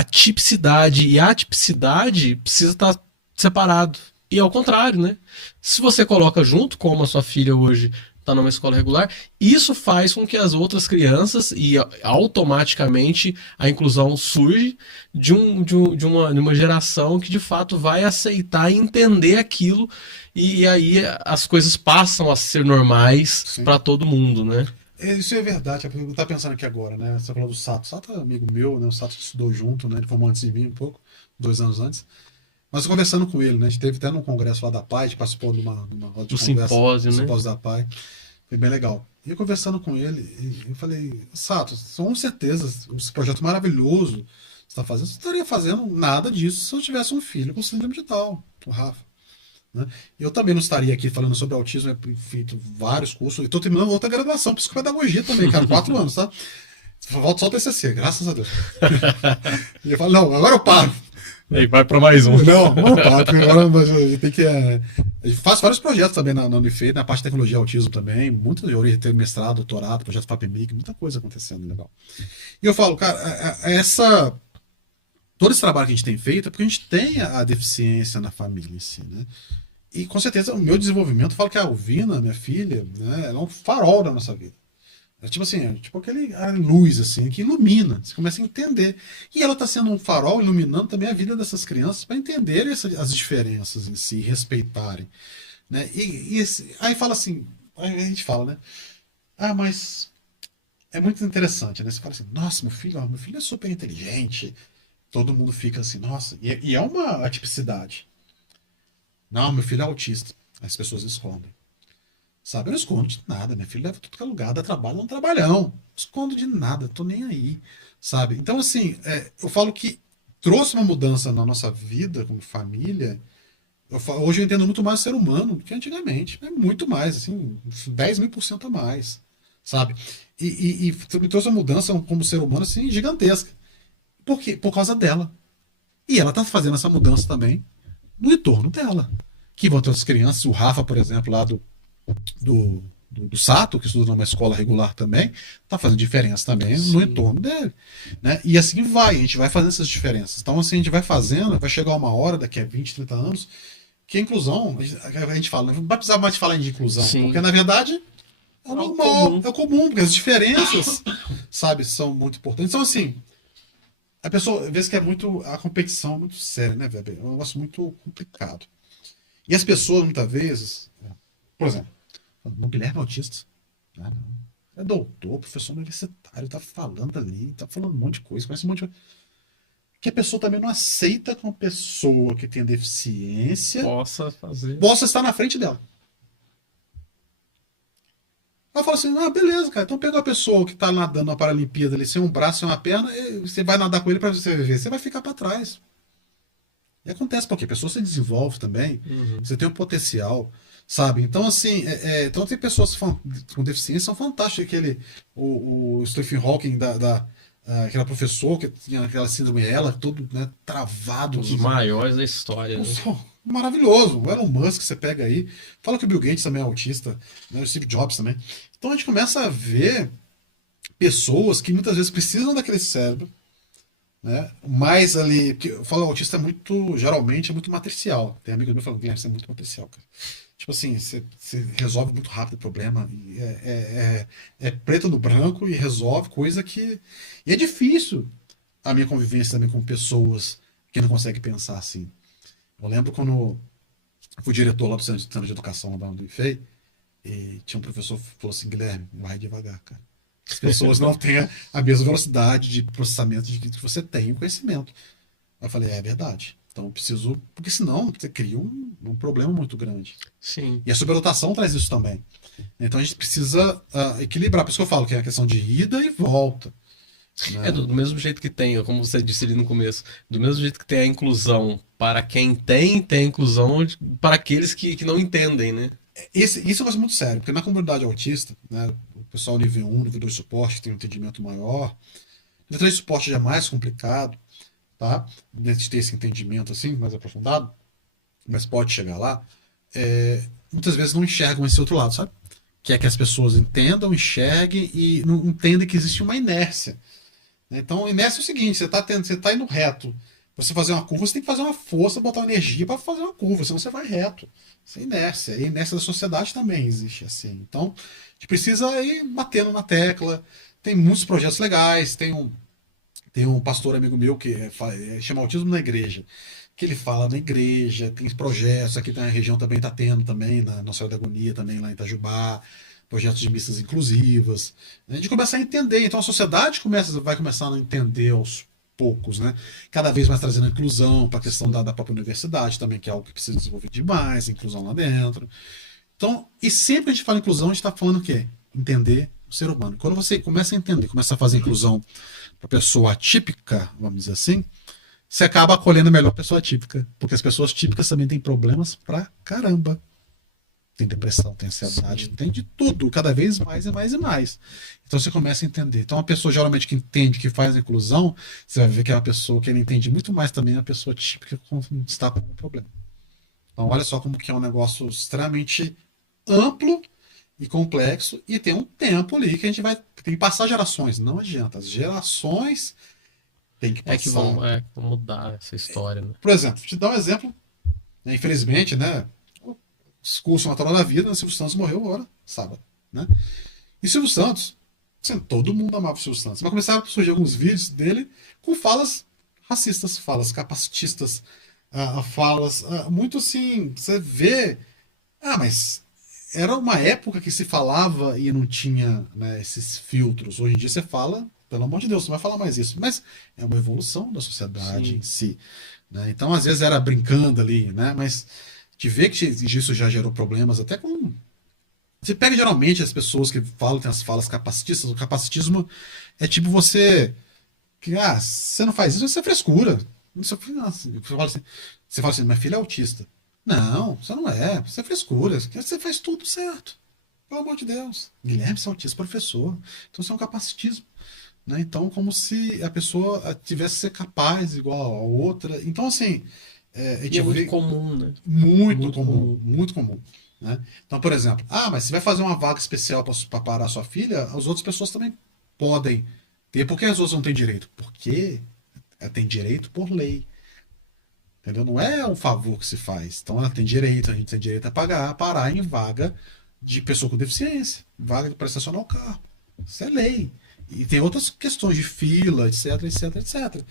tipicidade e a atipicidade precisa estar separado. E ao contrário, né? Se você coloca junto, como a sua filha hoje está numa escola regular, isso faz com que as outras crianças, e automaticamente a inclusão surge de uma geração que de fato vai aceitar e entender aquilo, e aí as coisas passam a ser normais para todo mundo, né? Isso é verdade. Eu tava pensando aqui agora, né? Você falou do Sato. Sato é amigo meu, né? O Sato estudou junto, né? Ele formou antes de mim um pouco, 2 anos antes. Mas conversando com ele, né? A gente teve até num congresso lá da PAI, a gente participou de uma roda de simpósio, né? Simpósio da PAI. Foi bem legal. E eu conversando com ele, eu falei, Sato, com certeza, esse projeto maravilhoso que você está fazendo, você não estaria fazendo nada disso se eu tivesse um filho com síndrome de Down, o Rafa. Né? Eu também não estaria aqui falando sobre autismo, eu feito vários cursos, e estou terminando outra graduação, psicopedagogia também, cara, 4 anos, tá? Falta só o TCC, graças a Deus. E eu falo, não, agora eu paro. E vai para mais um. Não paro, porque agora a gente tem que... A gente faz vários projetos também na Unifei, na parte de tecnologia e autismo também, muita de ter mestrado, doutorado, projeto FAPEMIC, muita coisa acontecendo legal. E eu falo, cara, todo esse trabalho que a gente tem feito é porque a gente tem a deficiência na família em si, né? E com certeza o meu desenvolvimento, eu falo que a Alvina, minha filha, né, ela é um farol da nossa vida. É tipo assim, aquele luz assim, que ilumina, você começa a entender. E ela está sendo um farol iluminando também a vida dessas crianças para entenderem as diferenças em si, respeitarem. Né? Aí fala assim, aí a gente fala, né? Ah, mas é muito interessante, né? Você fala assim, nossa, meu filho é super inteligente. Todo mundo fica assim, nossa, e é uma atipicidade. Não, meu filho é autista. As pessoas escondem. Sabe, eu não escondo de nada. Minha filha leva tudo que é lugar, dá trabalho, é um trabalhão. Não escondo de nada, tô nem aí. Sabe? Então, assim, eu falo que trouxe uma mudança na nossa vida como família. Hoje eu entendo muito mais o ser humano do que antigamente. É muito mais, assim, 10.000% a mais. Sabe? E me trouxe uma mudança como ser humano, assim, gigantesca. Por quê? Por causa dela. E ela tá fazendo essa mudança também no entorno dela. Que vão ter outras crianças, o Rafa, por exemplo, lá do Sato, que estuda numa escola regular também, tá fazendo diferença também no entorno dele. Né? E assim a gente vai fazendo essas diferenças. Então, assim, a gente vai fazendo, vai chegar uma hora, daqui a 20, 30 anos, que a inclusão, a gente fala, não vai precisar mais falar de inclusão, Sim. porque na verdade é normal, é comum, porque as diferenças, sabe, são muito importantes. Então, assim, a pessoa, às vezes que a competição é muito séria, né, Weber? É um negócio muito complicado. E as pessoas, muitas vezes, por exemplo, o Guilherme é autista. Ah, não. É doutor, professor universitário, tá falando ali, tá falando um monte de coisa, conhece um monte de coisa. Que a pessoa também não aceita que uma pessoa que tem deficiência possa estar na frente dela. Ela fala assim, beleza, cara, então pega uma pessoa que tá nadando na Paralimpíada ali, sem um braço, sem uma perna, e você vai nadar com ele para você ver, você vai ficar para trás. E acontece porque a pessoa se desenvolve também, você tem um potencial, sabe? Então, assim, então tem pessoas com deficiência, são fantásticas. O Stephen Hawking aquela professora que tinha aquela síndrome ela, todo, né, travado. Um dos maiores da história, né? Pô, maravilhoso. O Elon Musk, você pega aí. Fala que o Bill Gates também é autista, né? O Steve Jobs também. Então a gente começa a ver pessoas que muitas vezes precisam daquele cérebro, né? Mais ali. Porque eu falo, autista é muito. Geralmente é muito matricial. Tem amigo meu falando, Guilherme, isso é muito matricial, cara. Tipo assim, você resolve muito rápido o problema. E é preto no branco e resolve coisa que. E é difícil a minha convivência também com pessoas que não conseguem pensar assim. Eu lembro quando eu fui diretor lá do Centro de Educação lá do IFEI, e tinha um professor que falou assim, Guilherme, vai devagar, cara. As pessoas não têm a mesma velocidade de processamento de que você tem o conhecimento. Eu falei, é verdade. Então eu preciso. Porque senão você cria um problema muito grande. Sim. E a superdotação traz isso também. Então a gente precisa equilibrar. Por isso que eu falo que é a questão de ida e volta. Né? É do mesmo jeito que tem, como você disse ali no começo, do mesmo jeito que tem a inclusão para quem tem a inclusão para aqueles que não entendem, né? Isso eu gosto muito sério, porque na comunidade autista, né, o pessoal nível 1, nível 2 de suporte, que tem um entendimento maior, nível 3 de suporte já é mais complicado, tá? De ter esse entendimento assim, mais aprofundado, mas pode chegar lá. Muitas vezes não enxergam esse outro lado, sabe? Que é que as pessoas entendam, enxerguem e não entendem que existe uma inércia. Então, inércia é o seguinte: você tá indo reto. Pra você fazer uma curva, você tem que fazer uma força, botar uma energia para fazer uma curva, senão você vai reto. Isso é inércia. E a inércia da sociedade também existe assim. Então, a gente precisa ir batendo na tecla. Tem muitos projetos legais. Tem um pastor amigo meu que chama Autismo na Igreja, que ele fala na igreja, tem projetos, aqui na região também está tendo também, na Nossa Senhora da Agonia, também lá em Itajubá, projetos de missas inclusivas. A gente começa a entender, então a sociedade vai começar a entender aos poucos, né? Cada vez mais trazendo inclusão para a questão da própria universidade também, que é algo que precisa desenvolver demais, inclusão lá dentro. Então, e sempre que a gente fala inclusão, a gente está falando o quê? Entender o ser humano. Quando você começa a entender, começa a fazer inclusão para pessoa atípica, vamos dizer assim, você acaba acolhendo melhor a pessoa típica. Porque as pessoas típicas também têm problemas pra caramba. Tem depressão, tem ansiedade, tem de tudo, cada vez mais e mais e mais. Então você começa a entender. Então a pessoa geralmente que entende, que faz a inclusão, você vai ver que é uma pessoa que ele entende muito mais também a pessoa típica que está com um problema. Então olha só como que é um negócio extremamente amplo e complexo e tem um tempo ali que a gente tem que passar gerações. Não adianta. As gerações tem que passar. Que vão mudar essa história, né? Por exemplo, vou te dar um exemplo. Né, infelizmente, né? O curso natural da vida, né, Silvio Santos morreu agora, sábado. Né? E Silvio Santos, assim, todo mundo amava o Silvio Santos. Mas começaram a surgir alguns vídeos dele com falas racistas, falas capacitistas, falas muito assim. Você vê. Mas era uma época que se falava e não tinha, né, esses filtros. Hoje em dia você fala, pelo amor de Deus, não vai falar mais isso. Mas é uma evolução da sociedade Sim. em si. Né? Então, às vezes era brincando ali, né? Mas de ver que isso já gerou problemas, até com. Você pega geralmente as pessoas que falam, tem as falas capacitistas. O capacitismo é tipo você. Você não faz isso é frescura. Você fala assim, minha filha é autista. Não, você não é. Você é frescura. Você faz tudo certo. Pelo amor de Deus. Guilherme, você é autista, professor. Então isso é um capacitismo. Né? Então, como se a pessoa tivesse que ser capaz igual a outra. Então, assim. E é muito comum, né? Muito comum. Muito comum. Né? Então, por exemplo, mas você vai fazer uma vaga especial para parar sua filha, as outras pessoas também podem ter. Por que as outras não têm direito? Porque ela tem direito por lei. Entendeu? Não é um favor que se faz. Então ela tem direito, a gente tem direito a parar em vaga de pessoa com deficiência, vaga para estacionar o carro. Isso é lei. E tem outras questões de fila, etc, etc, etc.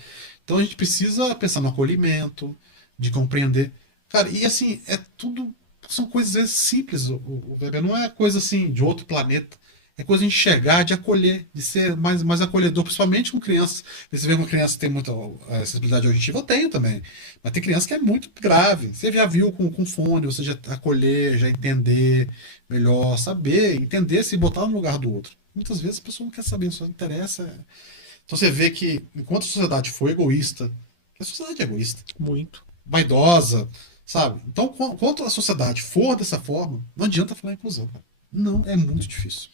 Então a gente precisa pensar no acolhimento, de compreender. Cara, e assim, é tudo. São coisas às vezes, simples. O Weber não é coisa assim de outro planeta. É coisa de enxergar, de acolher, de ser mais acolhedor, principalmente com crianças. Você vê que uma criança tem muita sensibilidade auditiva, eu tenho também. Mas tem criança que é muito grave. Você já viu com fone, você já acolher, já entender melhor, saber, entender, se botar no lugar do outro. Muitas vezes a pessoa não quer saber, só interessa. Então você vê que enquanto a sociedade for egoísta, que a sociedade é egoísta. Muito. Vaidosa, sabe? Então, enquanto a sociedade for dessa forma, não adianta falar em inclusão, cara. Não, é muito difícil.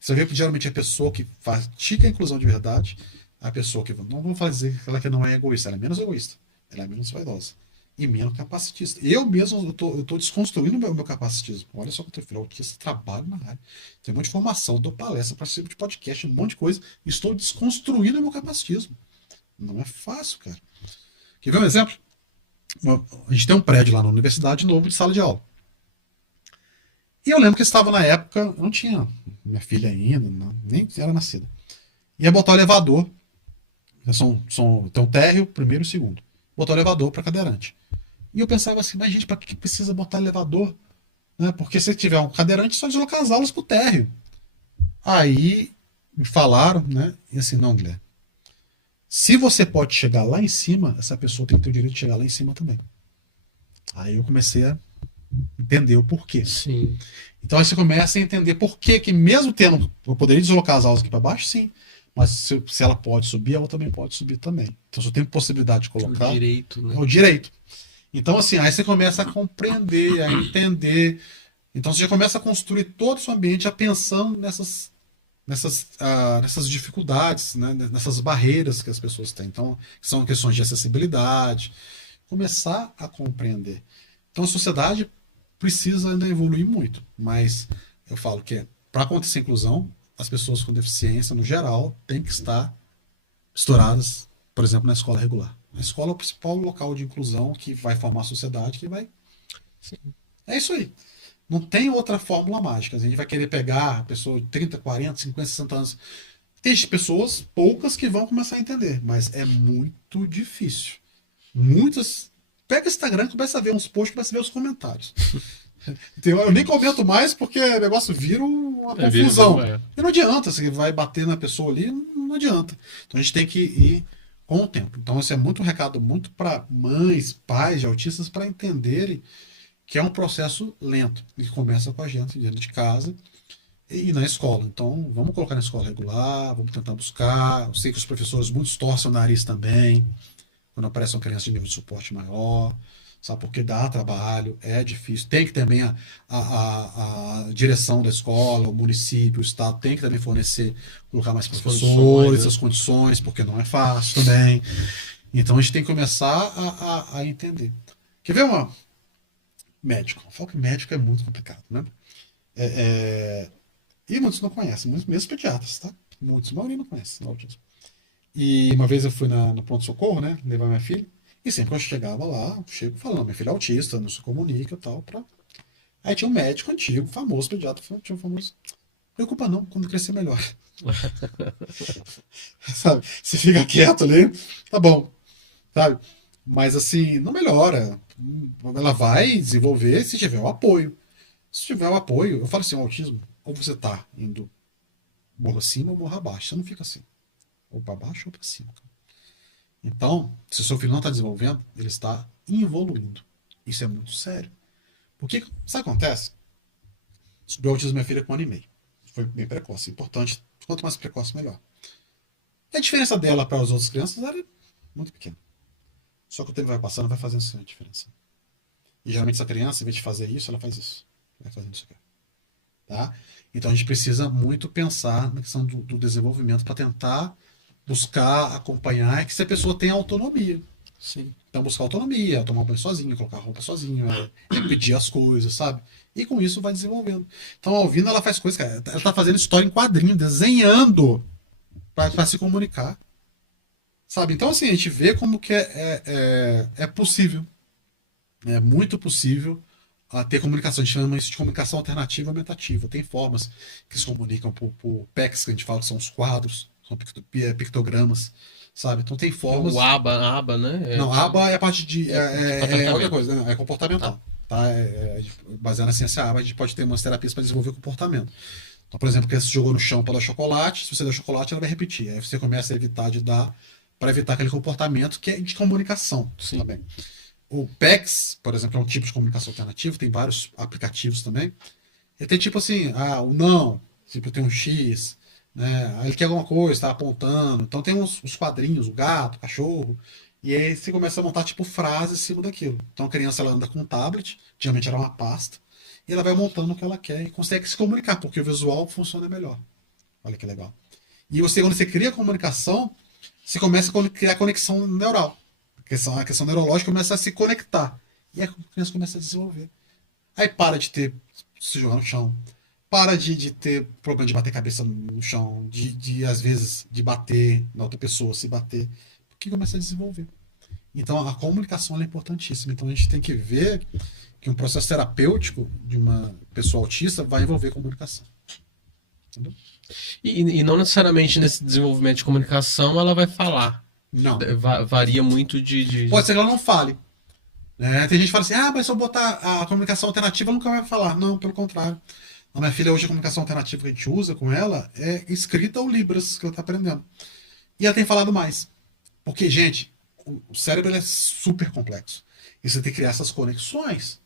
Você vê que geralmente a pessoa que pratica a inclusão de verdade, a pessoa que, não vou dizer que ela que não é egoísta, ela é menos egoísta, ela é menos vaidosa e menos capacitista. Eu mesmo, eu tô desconstruindo o meu capacitismo. Olha só que eu tenho filho autista, trabalho na área, tenho um monte de formação, dou palestra, participo de podcast, um monte de coisa, e estou desconstruindo o meu capacitismo. Não é fácil, cara. Quer ver um exemplo? A gente tem um prédio lá na universidade novo de sala de aula. E eu lembro que estava na época, eu não tinha minha filha ainda, nem era nascida. Ia botar o elevador. Tem um térreo, primeiro e segundo. Botar o elevador para cadeirante. E eu pensava assim, mas gente, para que precisa botar elevador? Né? Porque se tiver um cadeirante, é só deslocar as aulas para o térreo. Aí me falaram, né? E assim, não, Guilherme. Se você pode chegar lá em cima, essa pessoa tem que ter o direito de chegar lá em cima também. Aí eu comecei a entender o porquê. Sim. Então aí você começa a entender por que mesmo tendo, eu poderia deslocar as aulas aqui para baixo, sim, mas se ela pode subir, ela também pode subir também. Então se eu tenho possibilidade de colocar, O direito, né? é o direito. Então assim, aí você começa a compreender, a entender. Então você já começa a construir todo o seu ambiente já pensando nessas dificuldades, né? Nessas barreiras que as pessoas têm. Então, são questões de acessibilidade. Começar a compreender. Então a sociedade precisa ainda evoluir muito, mas eu falo que para acontecer inclusão, as pessoas com deficiência, no geral, têm que estar estouradas, por exemplo, na escola regular. A escola é o principal local de inclusão que vai formar a sociedade, que vai. Sim. É isso aí. Não tem outra fórmula mágica. A gente vai querer pegar a pessoa de 30, 40, 50, 60 anos. Tem pessoas, poucas, que vão começar a entender, mas é muito difícil. Muitas. Pega o Instagram, começa a ver uns posts, começa a ver os comentários. Eu nem comento mais porque o negócio vira uma confusão. E não adianta, você vai bater na pessoa ali, não adianta. Então a gente tem que ir com o tempo. Então esse é muito um recado muito para mães, pais de autistas para entenderem que é um processo lento, que começa com a gente dentro de casa e na escola. Então vamos colocar na escola regular, vamos tentar buscar. Eu sei que os professores muitos torcem o nariz também, quando aparece uma criança de nível de suporte maior, sabe? Porque dá trabalho, é difícil. Tem que também a direção da escola, o município, o estado tem que também fornecer, colocar mais professores, as condições, porque não é fácil também. Então a gente tem que começar a entender. Quer ver uma? Médico. Eu falo que médico é muito complicado, né? E muitos não conhecem, mesmo pediatras, tá? Muitos, a maioria não conhece o autismo. E uma vez eu fui no pronto-socorro, né? Levar minha filha. E sempre que eu chegava lá, eu chego falando, minha filha é autista, não se comunica e tal. Aí tinha um médico antigo, famoso pediatra, tinha um famoso. Preocupa não, quando crescer melhor. Sabe? Você fica quieto ali, tá bom. Sabe? Mas assim, não melhora. Ela vai desenvolver se tiver o apoio. Se tiver o apoio, eu falo assim, o autismo, ou você tá indo morro acima ou morro abaixo. Você não fica assim. Ou para baixo ou para cima. Então, se o seu filho não está desenvolvendo, ele está evoluindo. Isso é muito sério. Porque, sabe o que acontece? Descobri o autismo da minha filha com 1 ano e meio. Foi bem precoce. Importante. Quanto mais precoce, melhor. E a diferença dela para as outras crianças era muito pequena. Só que o tempo vai passando, vai fazendo essa diferença. E geralmente essa criança, em vez de fazer isso, ela faz isso. Vai fazendo isso aqui. Tá? Então a gente precisa muito pensar na questão do desenvolvimento para tentar buscar, acompanhar, que se a pessoa tem autonomia. Sim. Então buscar autonomia, tomar banho sozinho, colocar roupa sozinho, pedir as coisas, sabe? E com isso vai desenvolvendo. Então a Alvina, ela faz coisas, cara. Ela tá fazendo história em quadrinho, desenhando para se comunicar. Sabe? Então assim, a gente vê como que é possível. É muito possível ter comunicação. A gente chama isso de comunicação alternativa metativa. Tem formas que se comunicam por PECs, que a gente fala que são os quadros, são pictogramas, sabe? Então tem formas. O aba, né? Não, aba é a parte de. É outra coisa, né? É comportamental. Tá? Baseado na ciência aba, a gente pode ter umas terapias para desenvolver o comportamento. Então, por exemplo, a criança jogou no chão para dar chocolate, se você der chocolate, ela vai repetir. Aí você começa a evitar de dar, para evitar aquele comportamento que é de comunicação. Sim. Também. O PECS, por exemplo, é um tipo de comunicação alternativa, tem vários aplicativos também. Ele tem tipo assim, o não, tipo tem um X, né? Aí ele quer alguma coisa, está apontando. Então tem uns quadrinhos, o gato, o cachorro. E aí você começa a montar tipo frases em cima daquilo. Então a criança ela anda com um tablet, geralmente era uma pasta, e ela vai montando o que ela quer e consegue se comunicar, porque o visual funciona melhor. Olha que legal. E você, quando você cria comunicação, você começa a criar conexão neural. A questão neurológica começa a se conectar. E a criança começa a desenvolver. Aí para de ter se jogar no chão. Para de ter problema de bater cabeça no chão. Às vezes, de bater na outra pessoa, se bater. Porque começa a desenvolver. Então, a comunicação é importantíssima. Então, a gente tem que ver que um processo terapêutico de uma pessoa autista vai envolver comunicação. Entendeu? E não necessariamente nesse desenvolvimento de comunicação ela vai falar. Não. Varia muito de... Pode ser que ela não fale. Né? Tem gente que fala assim, mas se eu botar a comunicação alternativa, ela nunca vai falar. Não, pelo contrário. A minha filha hoje, a comunicação alternativa que a gente usa com ela é escrita ou Libras, que ela está aprendendo. E ela tem falado mais. Porque, gente, o cérebro ele é super complexo. E você tem que criar essas conexões.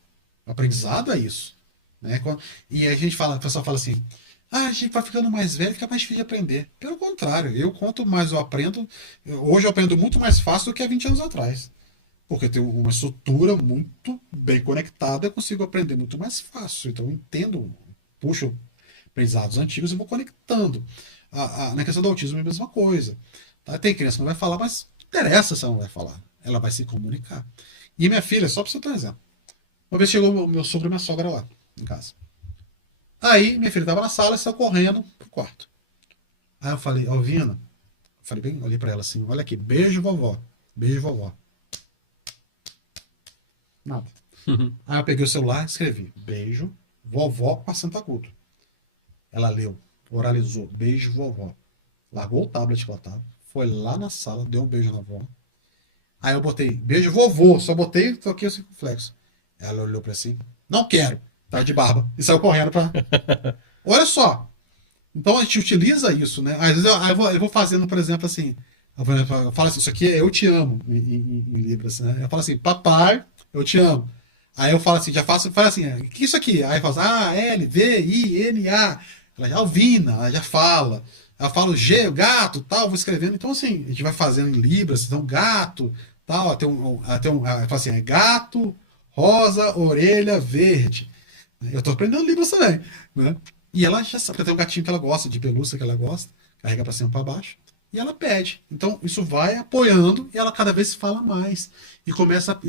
O aprendizado é isso. Né? E a gente fala, o pessoal fala assim, a gente vai ficando mais velho, fica mais difícil de aprender. Pelo contrário, quanto mais eu aprendo, hoje eu aprendo muito mais fácil do que há 20 anos atrás. Porque eu tenho uma estrutura muito bem conectada, eu consigo aprender muito mais fácil. Então eu entendo, puxo aprendizados antigos e vou conectando. Na questão do autismo é a mesma coisa. Tá? Tem criança que não vai falar, mas não interessa se ela não vai falar. Ela vai se comunicar. E minha filha, só para você ter um exemplo. Uma vez chegou o meu sogro e minha sogra lá, em casa. Aí minha filha estava na sala e saiu correndo pro quarto. Aí eu falei, Alvina, olhei para ela assim, olha aqui, beijo vovó, beijo vovó. Nada. Aí eu peguei o celular e escrevi, beijo vovó com acento agudo. Ela leu, oralizou, beijo vovó. Largou o tablet que ela tava, foi lá na sala, deu um beijo na avó. Aí eu botei, beijo vovô, só botei, toquei o circunflexo. Ela olhou pra assim, não quero, tá de barba, e saiu correndo pra... Olha só. Então a gente utiliza isso, né? Às vezes eu vou fazendo, por exemplo, assim, eu falo assim, isso aqui é eu te amo, em Libras, né? Eu falo assim, papai, eu te amo. Aí eu falo assim, falo assim, o que é isso aqui? Aí eu falo assim, L-V-I-N-A. Ela já Alvina, ela já fala. Ela fala o G, gato, tal, vou escrevendo. Então, assim, a gente vai fazendo em Libras, então, gato, tal, ela fala assim, é gato, rosa, orelha, verde. Eu tô aprendendo Libras também, né? E ela já sabe, porque tem um gatinho que ela gosta, de pelúcia que ela gosta, carrega pra cima e pra baixo, e ela pede. Então, isso vai apoiando e ela cada vez fala mais. E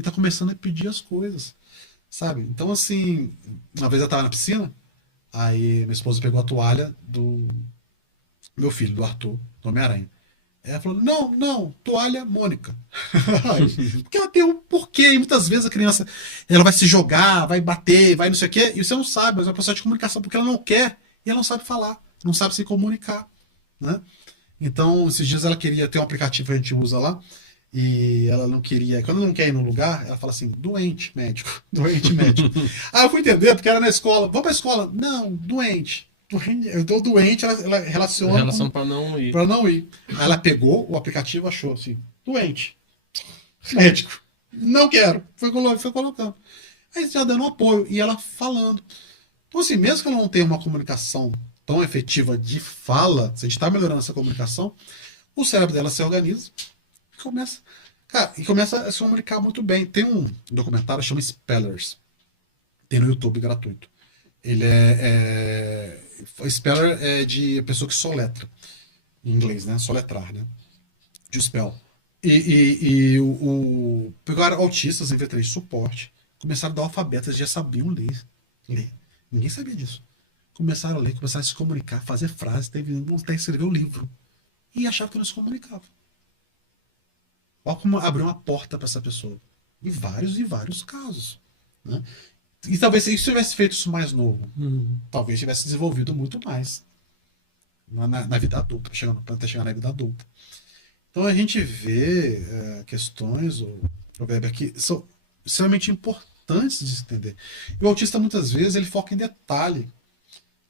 tá começando a pedir as coisas, sabe? Então, assim, uma vez eu tava na piscina, aí minha esposa pegou a toalha do meu filho, do Arthur, do Homem-Aranha. Ela falou, não, toalha Mônica. Porque ela tem um porquê, e muitas vezes a criança ela vai se jogar, vai bater, vai não sei o quê, e você não sabe, mas é um processo de comunicação, porque ela não quer e ela não sabe falar, não sabe se comunicar, né? Então, esses dias ela queria ter um aplicativo que a gente usa lá, e ela não queria, quando não quer ir no lugar, ela fala assim, doente médico, doente médico. Aí eu fui entender, porque era na escola, vamos pra escola? Não, doente. Eu tô doente, ela relaciona. Relação para não ir. Pra não ir. Aí ela pegou o aplicativo, achou assim, doente. Médico. Não quero. Foi colocando. Aí já dando um apoio. E ela falando. Então, assim, mesmo que ela não tenha uma comunicação tão efetiva de fala, se a gente está melhorando essa comunicação, o cérebro dela se organiza e começa a se comunicar muito bem. Tem um documentário que chama Spellers. Tem no YouTube gratuito. Ele Speller é de pessoa que soletra. Em inglês, né? Soletrar, né? De spell. Pegaram autistas em V3 suporte, começaram a dar alfabeto, eles já sabiam ler. Ninguém sabia disso. Começaram a ler, começaram a se comunicar, fazer frases, teve um até escrever um livro. E achavam que não se comunicava. Olha como abriu uma porta para essa pessoa. Em vários casos. Né? E talvez se tivesse feito isso mais novo, talvez tivesse desenvolvido muito mais na vida adulta, até chegar na vida adulta. Então a gente vê questões, o Weber, que são extremamente importantes de se entender. E o autista, muitas vezes, ele foca em detalhe,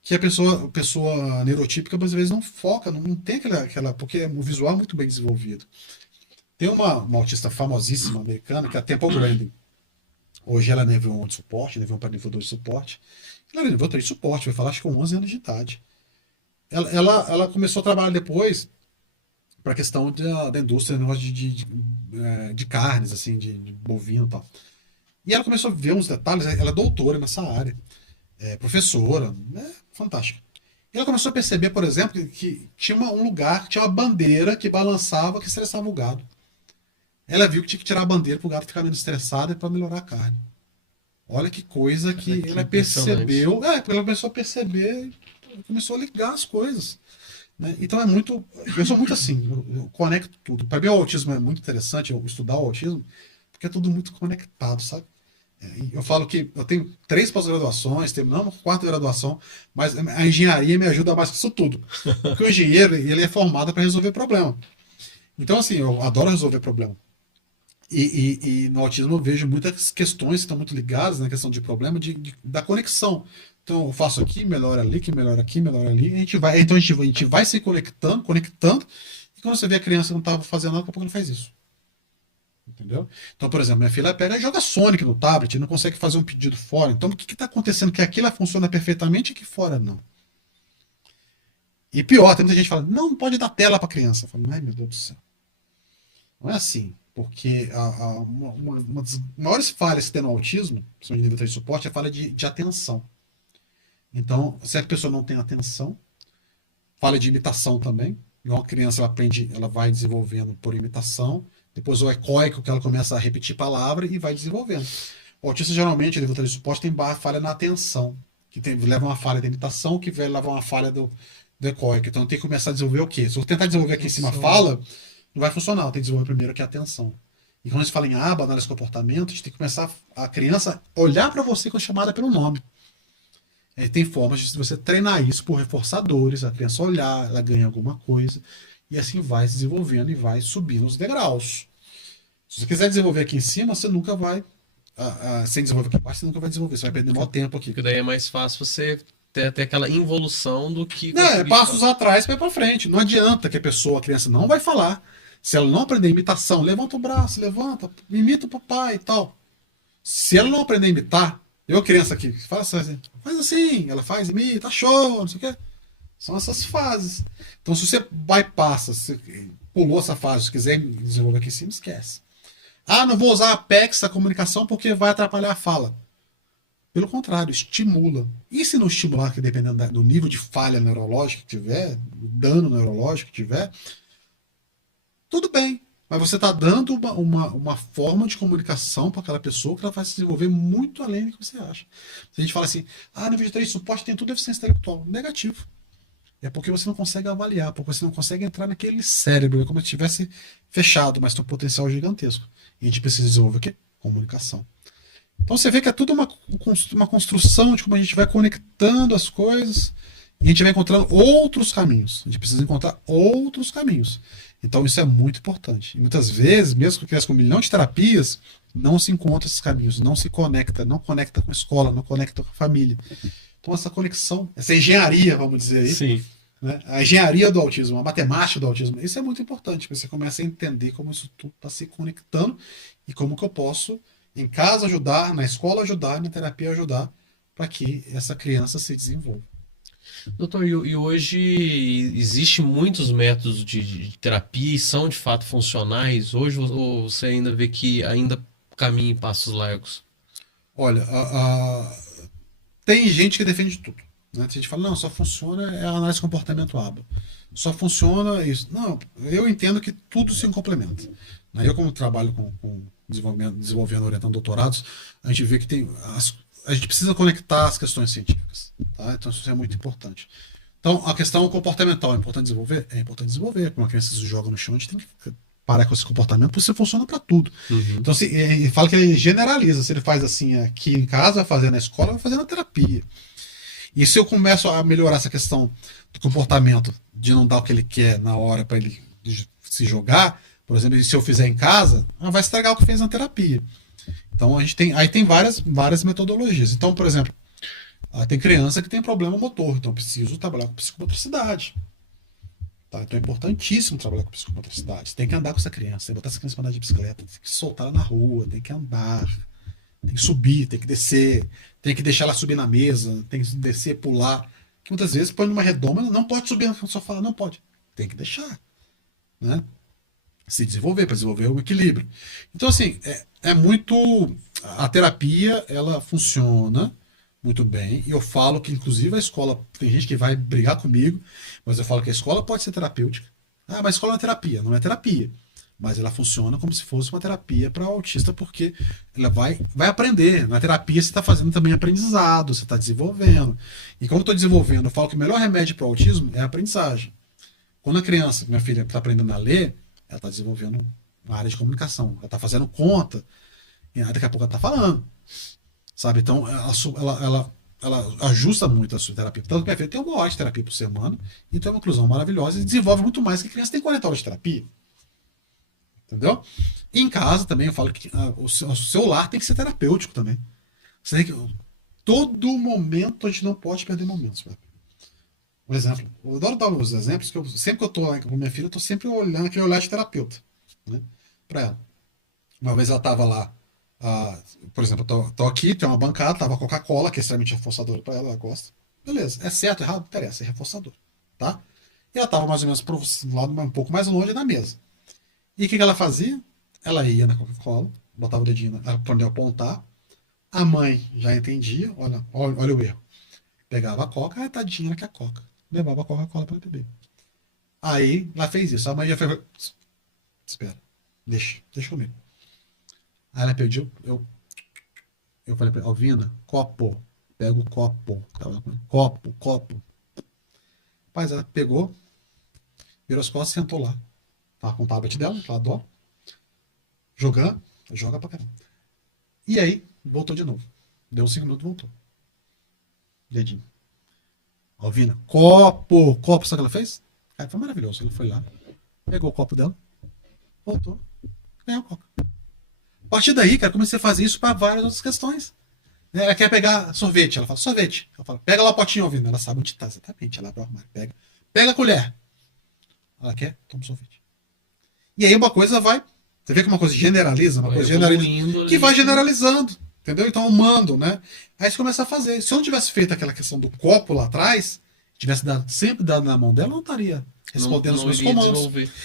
que a pessoa neurotípica, às vezes, não foca, não tem aquela porque o visual é muito bem desenvolvido. Tem uma autista famosíssima americana, que é a Temple Grandin. Hoje ela é nível 1 de suporte, nível 1 para nível 2 de suporte. Ela é nível 3 de suporte, vai falar acho que com 11 anos de idade. Ela começou a trabalhar depois para a questão da indústria, negócio de carnes, assim, de bovino e tal. E ela começou a ver uns detalhes, ela é doutora nessa área, professora, fantástica. E ela começou a perceber, por exemplo, que tinha um lugar, que tinha uma bandeira que balançava, que estressava o gado. Ela viu que tinha que tirar a bandeira para o gado ficar menos estressado e para melhorar a carne. Olha que coisa que Que ela impressionante. percebeu. É, ela começou a perceber, começou a ligar as coisas. Né? Então é muito. Eu sou muito assim, eu conecto tudo. Para mim, o autismo é muito interessante, eu estudar o autismo, porque é tudo muito conectado, sabe? E eu falo que eu tenho 3 pós-graduações, terminando uma 4ª graduação, mas a engenharia me ajuda mais que isso tudo. Porque o engenheiro, ele é formado para resolver problema. Então, assim, eu adoro resolver problema. E no autismo eu vejo muitas questões que estão muito ligadas na questão de problema da conexão. Então eu faço aqui, melhora ali, que melhora aqui, melhora ali. Então a gente vai se conectando, conectando, e quando você vê a criança que não estava fazendo nada, daqui a pouco ele faz isso. Entendeu? Então, por exemplo, minha filha pega e joga Sonic no tablet, não consegue fazer um pedido fora. Então, o que está acontecendo? Que aqui ela funciona perfeitamente e aqui fora não. E pior, tem muita gente que fala, não pode dar tela para criança. Eu falo, ai meu Deus do céu. Não é assim, porque uma das maiores falhas que tem no autismo, principalmente de nível 3 de suporte, é a falha de atenção. Então, se a pessoa não tem atenção, falha de imitação também. Igual uma criança, ela aprende, ela vai desenvolvendo por imitação, depois o ecoico, que ela começa a repetir palavra e vai desenvolvendo. O autista, geralmente, o nível 3 de suporte tem falha na atenção, leva uma falha da imitação, que leva uma falha do ecoico. Então, tem que começar a desenvolver o quê? Se eu tentar desenvolver aqui em cima a fala, não vai funcionar, tem que desenvolver primeiro que é a atenção. E quando a gente fala em aba, análise de comportamento, a gente tem que começar a criança olhar para você quando chamada pelo nome. Tem formas de você treinar isso por reforçadores, a criança olhar, ela ganha alguma coisa, e assim vai se desenvolvendo e vai subindo os degraus. Se você quiser desenvolver aqui em cima, você nunca vai. Sem desenvolver aqui embaixo, você nunca vai desenvolver, você vai perder maior tempo aqui. Porque daí é mais fácil você ter aquela involução do que Não, é conseguir passos atrás para frente. Não adianta que a criança não vai falar. Se ela não aprender imitação, levanta o braço, levanta, imita o papai e tal. Se ela não aprender a imitar, eu criança aqui, faz assim, ela faz, imita, show, não sei o quê. São essas fases. Então, se você bypassa, se pulou essa fase, se quiser desenvolver aqui em cima, esquece. Ah, não vou usar a Apex da comunicação porque vai atrapalhar a fala. Pelo contrário, estimula. E se não estimular, que dependendo do nível de falha neurológica que tiver, do dano neurológico que tiver, tudo bem. Mas você está dando uma forma de comunicação para aquela pessoa que ela vai se desenvolver muito além do que você acha. Se a gente fala assim, no nível 3 de suporte tem tudo deficiência intelectual. Negativo. É porque você não consegue avaliar, porque você não consegue entrar naquele cérebro, é como se estivesse fechado, mas tem um potencial gigantesco. E a gente precisa desenvolver o quê? Comunicação. Então você vê que é tudo uma construção de como a gente vai conectando as coisas e a gente vai encontrando outros caminhos. A gente precisa encontrar outros caminhos. Então isso é muito importante. E muitas vezes, mesmo que cresça com 1 milhão de terapias, não se encontra esses caminhos, não se conecta, não conecta com a escola, não conecta com a família. Então essa conexão, essa engenharia, vamos dizer aí, Sim. né? A engenharia do autismo, a matemática do autismo, isso é muito importante, porque você começa a entender como isso tudo está se conectando e como que eu posso, em casa, ajudar, na escola ajudar, na terapia ajudar, para que essa criança se desenvolva. Doutor, e hoje existe muitos métodos de terapia e são de fato funcionais hoje, ou você ainda vê que ainda caminha em passos largos? Olha, tem gente que defende tudo. Né? Tem gente que fala, não, só funciona a análise de comportamento ABA. Só funciona isso. Não, eu entendo que tudo se complementa. Né? Eu, como trabalho com desenvolvendo, orientando doutorados, a gente vê que a gente precisa conectar as questões científicas. Tá? Então isso é muito importante. Então, a questão comportamental é importante desenvolver? É importante desenvolver. Quando a criança se joga no chão, a gente tem que parar com esse comportamento, porque isso funciona para tudo. Uhum. Então, ele fala que ele generaliza. Se ele faz assim aqui em casa, vai fazer na escola, vai fazer na terapia. E se eu começo a melhorar essa questão do comportamento, de não dar o que ele quer na hora para ele se jogar, por exemplo, se eu fizer em casa, vai estragar o que fez na terapia. Então a gente tem várias metodologias. Então, por exemplo, tem criança que tem problema motor, então eu preciso trabalhar com psicomotricidade. Tá? Então é importantíssimo trabalhar com psicomotricidade. Você tem que andar com essa criança, tem que botar essa criança para andar de bicicleta, tem que soltar ela na rua, tem que andar, tem que subir, tem que descer, tem que deixar ela subir na mesa, tem que descer, pular. Que muitas vezes põe numa redoma, ela não pode subir no sofá, não pode. Tem que deixar. Né? Se desenvolver, para desenvolver o equilíbrio. Então, assim, é muito. A terapia, ela funciona muito bem. E eu falo que, inclusive, a escola, tem gente que vai brigar comigo, mas eu falo que a escola pode ser terapêutica. Ah, mas a escola é terapia. Não é terapia. Mas ela funciona como se fosse uma terapia para o autista, porque ela vai aprender. Na terapia você está fazendo também aprendizado, você está desenvolvendo. E quando eu estou desenvolvendo, eu falo que o melhor remédio para o autismo é a aprendizagem. Quando a criança, minha filha, está aprendendo a ler, ela está desenvolvendo uma área de comunicação. Ela está fazendo conta, e daqui a pouco ela está falando. Sabe? Então, ela ajusta muito a sua terapia. Tanto que minha filha tem uma hora de terapia por semana, então é uma inclusão maravilhosa e desenvolve muito mais que a criança tem 40 horas de terapia. Entendeu? E em casa também eu falo que o seu lar tem que ser terapêutico também. Você tem que, todo momento a gente não pode perder momentos. Velho. Um exemplo. Eu adoro dar os exemplos, que sempre que eu tô lá com minha filha, eu tô sempre olhando aquele olhar de terapeuta, né, pra ela. Uma vez ela tava lá, por exemplo, eu tô aqui, tem uma bancada, tava Coca-Cola, que é extremamente reforçadora pra ela, ela gosta. Beleza, é certo, errado, não interessa, é reforçador, tá? E ela tava mais ou menos pro lado um pouco mais longe da mesa. E o que ela fazia? Ela ia na Coca-Cola, botava o dedinho, aprendeu a apontar, a mãe já entendia, olha o erro. Pegava a Coca, tadinha, ela quer a Coca. Levava a Coca-Cola para beber. Aí, ela fez isso. A mãe já fez. Espera, deixa comigo. Aí ela pediu, eu falei pra ela, Alvina, copo. Pega o copo. Copo. Rapaz, ela pegou, virou as costas e sentou lá. Tava com o tablet dela, ela adora. Jogando, joga pra caramba. E aí, voltou de novo. Deu 5 minutos, voltou. Dedinho. Alvina, copo. Sabe o que ela fez? Cara, foi maravilhoso. Ela foi lá, pegou o copo dela, voltou, ganhou a coca. A partir daí, cara, comecei a fazer isso para várias outras questões. Ela quer pegar sorvete, ela fala, sorvete. Ela fala, pega lá o potinho, Alvina. Ela sabe onde tá exatamente, ela abre o armário, pega a colher. Ela quer, toma sorvete. E aí uma coisa vai, você vê que uma coisa generaliza, uma coisa generaliza, que vai generalizando. Entendeu? Então, o mando, né? Aí você começa a fazer. Se eu não tivesse feito aquela questão do copo lá atrás, tivesse sempre dado na mão dela, eu não estaria respondendo os meus comandos.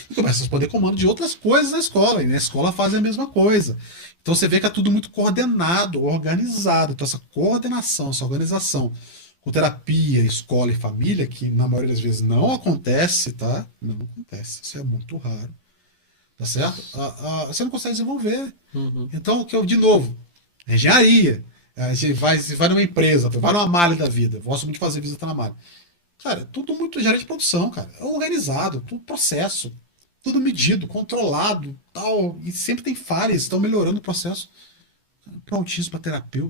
E começa a responder comando de outras coisas na escola. E na escola fazem a mesma coisa. Então você vê que é tudo muito coordenado, organizado. Então essa coordenação, essa organização com terapia, escola e família, que na maioria das vezes não acontece, tá? Não acontece. Isso é muito raro. Tá certo? Você não consegue desenvolver. Uhum. Então, o que eu, de novo, engenharia. A gente vai numa empresa, vai numa malha da vida. Gosto muito de fazer visita na malha. Cara, tudo muito gerente de produção, cara. É organizado, tudo processo. Tudo medido, controlado, tal. E sempre tem falhas, estão melhorando o processo. Para autismo,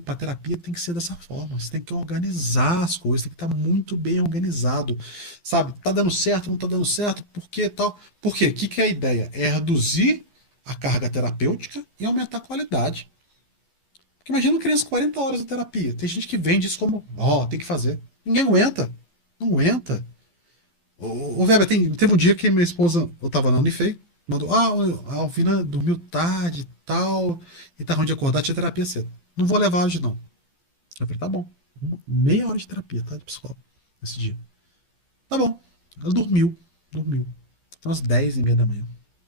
para terapia, tem que ser dessa forma. Você tem que organizar as coisas, tem que estar muito bem organizado. Sabe? Tá dando certo, não tá dando certo, por que tal? Por quê? O que é a ideia? É reduzir a carga terapêutica e aumentar a qualidade. Porque imagina uma criança com 40 horas de terapia. Tem gente que vende isso como, tem que fazer. Ninguém aguenta. Não aguenta. Ô, Weber, teve um dia que minha esposa, eu tava na Unifei, mandou, a Alvina dormiu tarde e tal, e tá ruim de acordar, tinha terapia cedo. Não vou levar hoje, não. Eu falei, tá bom. Meia hora de terapia, tá? De psicólogo, nesse dia. Tá bom. Ela dormiu. Então, às 10h30 da manhã.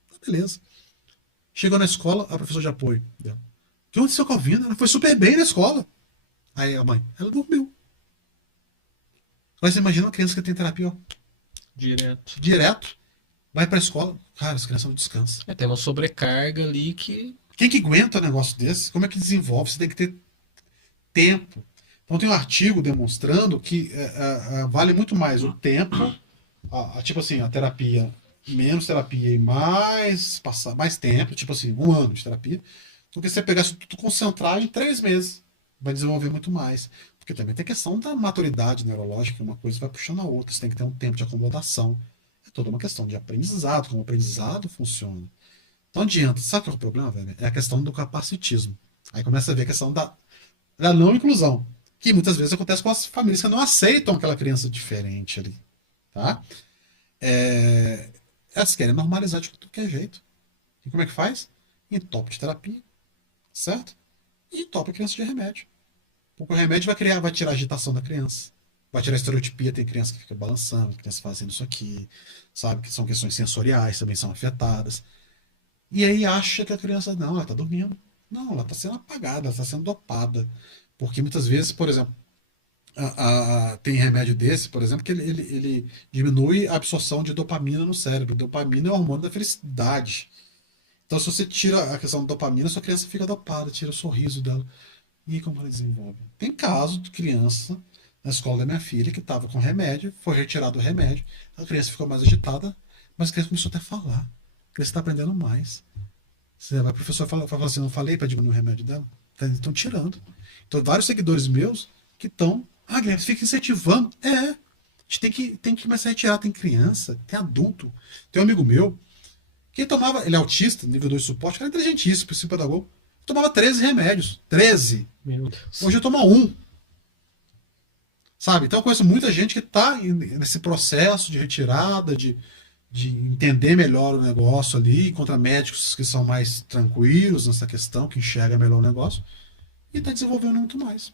Tá, beleza. Chegou na escola, a professora de apoio dela. O que aconteceu com a Alvina? Ela foi super bem na escola. Aí a mãe, ela dormiu. Mas você imagina uma criança que tem terapia, ó, direto, vai pra escola, cara, as crianças não descansam. Tem uma sobrecarga ali que. Quem que aguenta um negócio desse? Como é que desenvolve? Você tem que ter tempo. Então tem um artigo demonstrando que vale muito mais o tempo, tipo assim, a terapia, menos terapia e mais tempo, tipo assim, 1 ano de terapia, do que você pegar isso tudo concentrar em 3 meses. Vai desenvolver muito mais. Porque também tem a questão da maturidade neurológica, uma coisa vai puxando a outra, você tem que ter um tempo de acomodação. É toda uma questão de aprendizado, como o aprendizado funciona. Não adianta. Sabe qual é o problema, velho? É a questão do capacitismo. Aí começa a ver a questão da não inclusão, que muitas vezes acontece com as famílias que não aceitam aquela criança diferente ali. Tá? Elas querem normalizar de tudo que é jeito. E como é que faz? Entope de terapia, certo? E entope a criança de remédio. Porque o remédio vai tirar a agitação da criança. Vai tirar a estereotipia, tem criança que fica balançando, criança fazendo isso aqui, sabe? Que são questões sensoriais, também são afetadas. E aí acha que a criança, não, ela tá dormindo. Não, ela tá sendo apagada, ela tá sendo dopada. Porque muitas vezes, por exemplo, Tem remédio desse, por exemplo, que ele diminui a absorção de dopamina no cérebro. Dopamina é o hormônio da felicidade. Então, se você tira a questão da dopamina, sua criança fica dopada, tira o sorriso dela. E aí, como ela desenvolve? Tem caso de criança na escola da minha filha que estava com remédio, foi retirado o remédio, a criança ficou mais agitada, mas a criança começou até a falar. A criança está aprendendo mais. A professora fala assim: não falei para diminuir o remédio dela? Estão tirando. Então, vários seguidores meus que estão. Ah, Guilherme, você fica incentivando. A gente tem que começar a retirar. Tem criança, tem adulto. Tem um amigo meu que tomava. Ele é autista, nível 2 de suporte, era inteligentíssimo, psicopedagogo. Tomava 13 remédios. 13. Meu Deus. Hoje eu tomo um. Sabe? Então eu conheço muita gente que está nesse processo de retirada, de entender melhor o negócio ali, contra médicos que são mais tranquilos nessa questão, que enxergam melhor o negócio, e está desenvolvendo muito mais.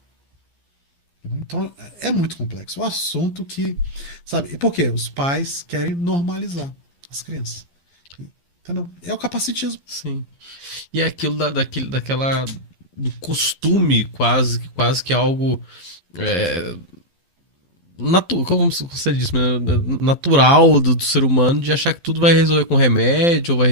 Então é muito complexo. O assunto que. Sabe? E por quê? Os pais querem normalizar as crianças. Entendeu? É o capacitismo. Sim. E é aquilo daquela do costume, quase que algo como você disse, né? Natural do ser humano de achar que tudo vai resolver com remédio, ou vai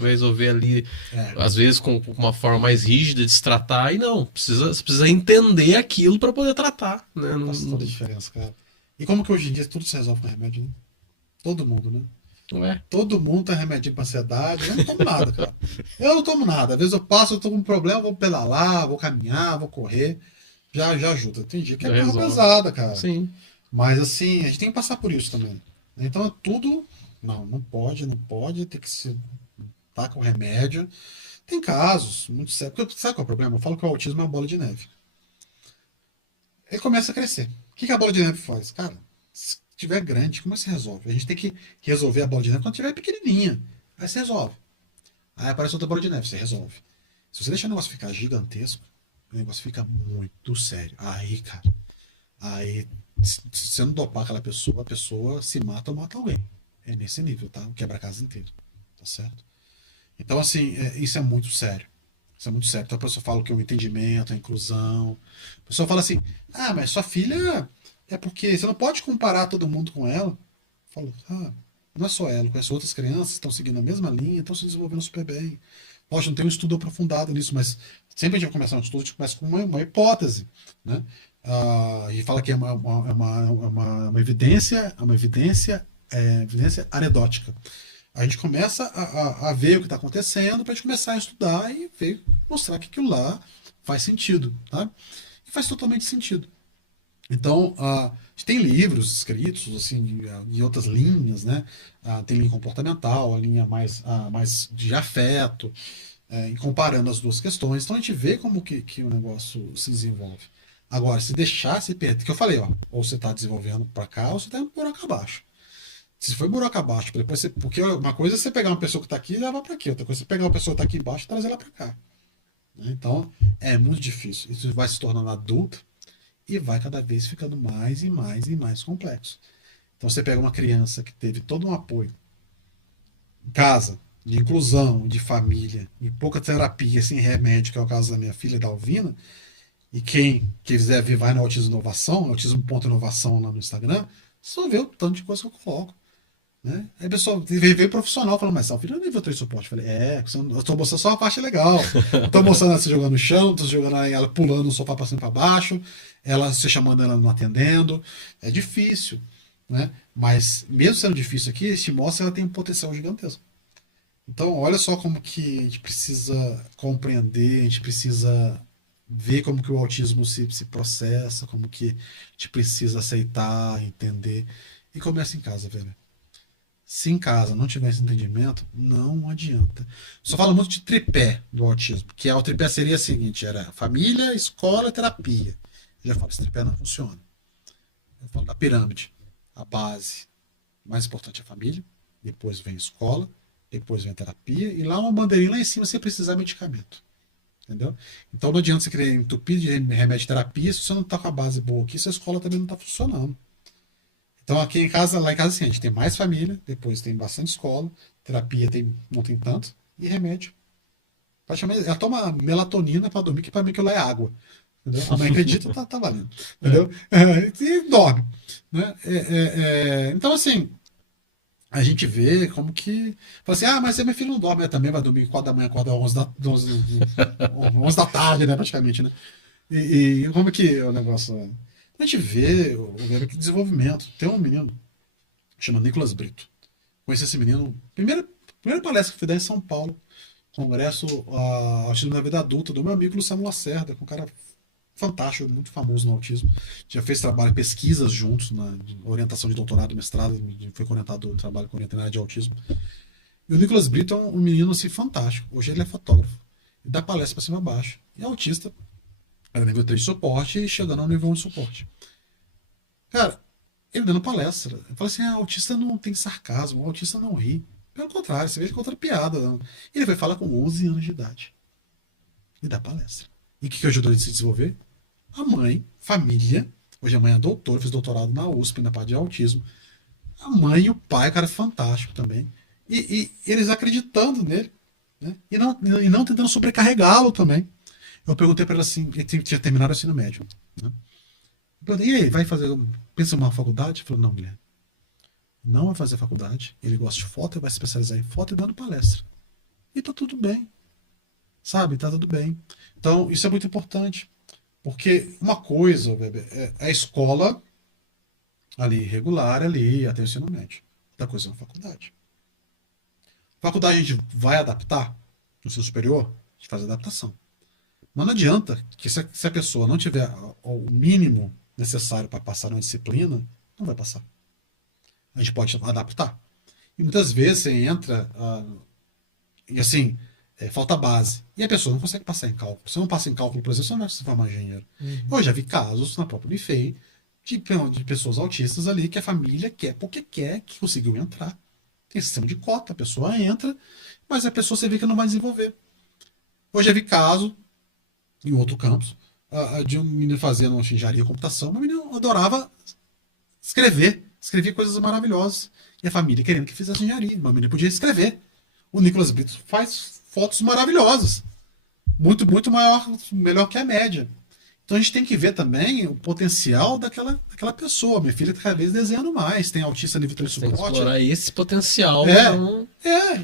resolver ali, É, às vezes com uma forma mais rígida de se tratar, e não, você precisa entender aquilo para poder tratar, né? faz toda a diferença, cara. E como que hoje em dia tudo se resolve com remédio, né? Todo mundo, né? Não é? Todo mundo tem remédio para ansiedade. Eu não tomo nada, cara. Eu não tomo nada. Às vezes eu passo, eu tô com um problema, eu vou pedalar, vou caminhar, vou correr. Já ajuda. Tem dia que é Já coisa resolve. pesada, cara. Sim. Mas assim, a gente tem que passar por isso também. Então é tudo. Não pode, tem que se tá com remédio. Tem casos muito sérios. Porque sabe qual é o problema? Eu falo que o autismo é uma bola de neve. Ele começa a crescer. O que a bola de neve faz? Cara, se tiver grande, como é que se resolve? A gente tem que resolver a bola de neve quando tiver pequenininha. Aí você resolve. Aí aparece outra bola de neve, você resolve. Se você deixar o negócio ficar gigantesco, o negócio fica muito sério. Aí, cara, aí, se você não dopar aquela pessoa, a pessoa se mata ou mata alguém. É nesse nível, tá? Quebra a casa inteira. Tá certo? Então, assim, isso é muito sério. Isso é muito sério. Então a pessoa fala que o entendimento, a inclusão. A pessoa fala assim: ah, mas sua filha é porque você não pode comparar todo mundo com ela. Eu falo: ah, não é só ela, conheço outras crianças que estão seguindo a mesma linha, estão se desenvolvendo super bem. Poxa, não tem um estudo aprofundado nisso, mas sempre a gente vai começar um estudo, a gente começa com uma hipótese, né? E fala que é uma evidência, evidência anedótica. A gente começa a ver o que está acontecendo para a gente começar a estudar e ver, mostrar que aquilo lá faz sentido, tá? E faz totalmente sentido. Então, a gente tem livros escritos assim em outras linhas, né? Tem linha comportamental, a linha mais de afeto, e comparando as duas questões. Então a gente vê como que o negócio se desenvolve. Agora, se deixar se perder, que eu falei, ó, ou você está desenvolvendo para cá, ou você está indo buraco abaixo. Se foi buraco abaixo, depois porque uma coisa é você pegar uma pessoa que está aqui e levar para aqui, outra coisa é você pegar uma pessoa que está aqui embaixo e trazer ela para cá. Né? Então, é muito difícil. Isso vai se tornando adulto e vai cada vez ficando mais e mais e mais complexo. Então, você pega uma criança que teve todo um apoio em casa, de inclusão, de família, e pouca terapia, sem remédio, que é o caso da minha filha, da Alvina, e quem quiser ver, vai no Autismo Inovação, autismo.inovação lá no Instagram, só vê o tanto de coisa que eu coloco. Né? Aí a pessoa veio profissional falando: mas Alvina, eu nem vou ter suporte. Eu falei: eu estou mostrando só a parte legal. Estou mostrando ela se jogando no chão, estou jogando ela pulando no sofá para cima e para baixo, ela se chamando, ela não atendendo. É difícil. Né? Mas mesmo sendo difícil aqui, te mostra que ela tem um potencial gigantesco. Então, olha só como que a gente precisa compreender, a gente precisa ver como que o autismo se processa, como que a gente precisa aceitar, entender. E começa em casa, velho. Se em casa não tiver esse entendimento, não adianta. Só fala muito de tripé do autismo, que o tripé seria o seguinte: era família, escola e terapia. Eu já falo, esse tripé não funciona. Eu falo da pirâmide. A base mais importante é a família, depois vem a escola, depois vem a terapia, e lá uma bandeirinha lá em cima se precisar de medicamento. Entendeu? Então não adianta você querer entupir de remédio de terapia se você não está com a base boa aqui, se a escola também não está funcionando. Então aqui em casa, lá em casa assim, a gente tem mais família, depois tem bastante escola, terapia não tem tanto, e remédio. Praticamente, ela toma melatonina para dormir, que para mim aquilo lá é água. Entendeu? A mãe acredita, tá valendo. Entendeu? E dorme. Né? Então, assim, a gente vê como que. Fala assim, mas meu filho não dorme, né? Também vai dormir 4 da manhã, acorda 11 da tarde, né? Praticamente, né? E como que é o negócio? A gente vê o desenvolvimento. Tem um menino chama Nicolas Brito. Conheci esse menino. Primeira palestra que fui dar em São Paulo. Congresso Autismo na Vida Adulta, do meu amigo Luciano Lacerda, que é um cara fantástico, muito famoso no autismo. Já fez trabalho, pesquisas juntos, na orientação de doutorado, mestrado, foi orientador do trabalho com orientação de autismo. E o Nicolas Brito é um menino assim, fantástico. Hoje ele é fotógrafo. Ele dá palestra para cima e baixo. E é autista, era nível 3 de suporte e chegando ao nível 1 de suporte. Cara, ele dando palestra, ele fala assim: autista não tem sarcasmo, o autista não ri. Pelo contrário, você vê que contra piada. Não. Ele vai falar com 11 anos de idade. E dá palestra. E o que ajudou ele a se desenvolver? A mãe, família. Hoje a mãe é doutora, fez doutorado na USP, na parte de autismo. A mãe e o pai, cara, fantástico também. E eles acreditando nele. Né? E não tentando sobrecarregá-lo também. Eu perguntei para ele assim, ele tinha terminado o ensino médio. Né? Eu perguntei, e aí, vai fazer, pensa em uma faculdade? Ele falou, não, Guilherme. Não vai fazer faculdade, ele gosta de foto, ele vai se especializar em foto e dando palestra. E tá tudo bem. Sabe? Tá tudo bem. Então, isso é muito importante. Porque uma coisa, bebê, é a escola ali, regular ali, até o ensino médio. Outra coisa é uma faculdade. Faculdade a gente vai adaptar no ensino superior, a gente faz adaptação. Mas não adianta que se a pessoa não tiver o mínimo necessário para passar numa disciplina, não vai passar. A gente pode adaptar. E muitas vezes você entra e assim, falta base. E a pessoa não consegue passar em cálculo. Se não passa em cálculo, por exemplo, você não vai se formar engenheiro. Eu já vi casos na própria Unifei de pessoas autistas ali que a família quer porque quer, que conseguiu entrar. Tem sistema de cota, a pessoa entra, mas a pessoa você vê que não vai desenvolver. Eu já vi caso, em outro campus, de um menino fazendo engenharia e computação, mas o menino adorava escrevia coisas maravilhosas. E a família querendo que fizesse engenharia. Mas o menino podia escrever. O Nicolas Brito faz fotos maravilhosas. Muito, muito melhor que a média. Então a gente tem que ver também o potencial daquela pessoa. Minha filha cada vez desenhando mais. Tem autista nível 3 de Tem que suporte. explorar esse potencial.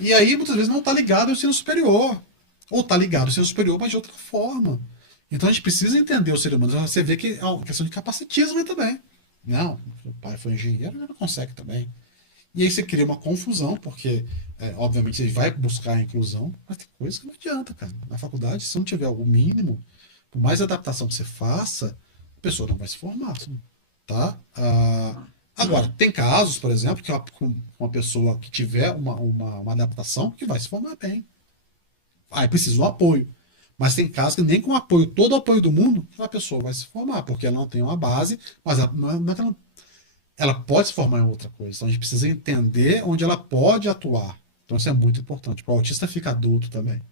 E aí muitas vezes não está ligado ao ensino superior. Ou está ligado ao ensino superior, mas de outra forma. Então a gente precisa entender o ser humano. Você vê que é uma questão de capacitismo também. Não, o pai foi engenheiro, ele não consegue também. E aí você cria uma confusão, porque, obviamente, você vai buscar a inclusão, mas tem coisa que não adianta, cara. Na faculdade, se não tiver o mínimo, por mais adaptação que você faça, a pessoa não vai se formar. Tá? Agora, tem casos, por exemplo, que uma pessoa que tiver uma adaptação que vai se formar bem. Aí precisa de um apoio. Mas tem casos que nem com todo o apoio do mundo, a pessoa vai se formar, porque ela não tem uma base, mas ela pode se formar em outra coisa. Então a gente precisa entender onde ela pode atuar. Então isso é muito importante. O autista fica adulto também.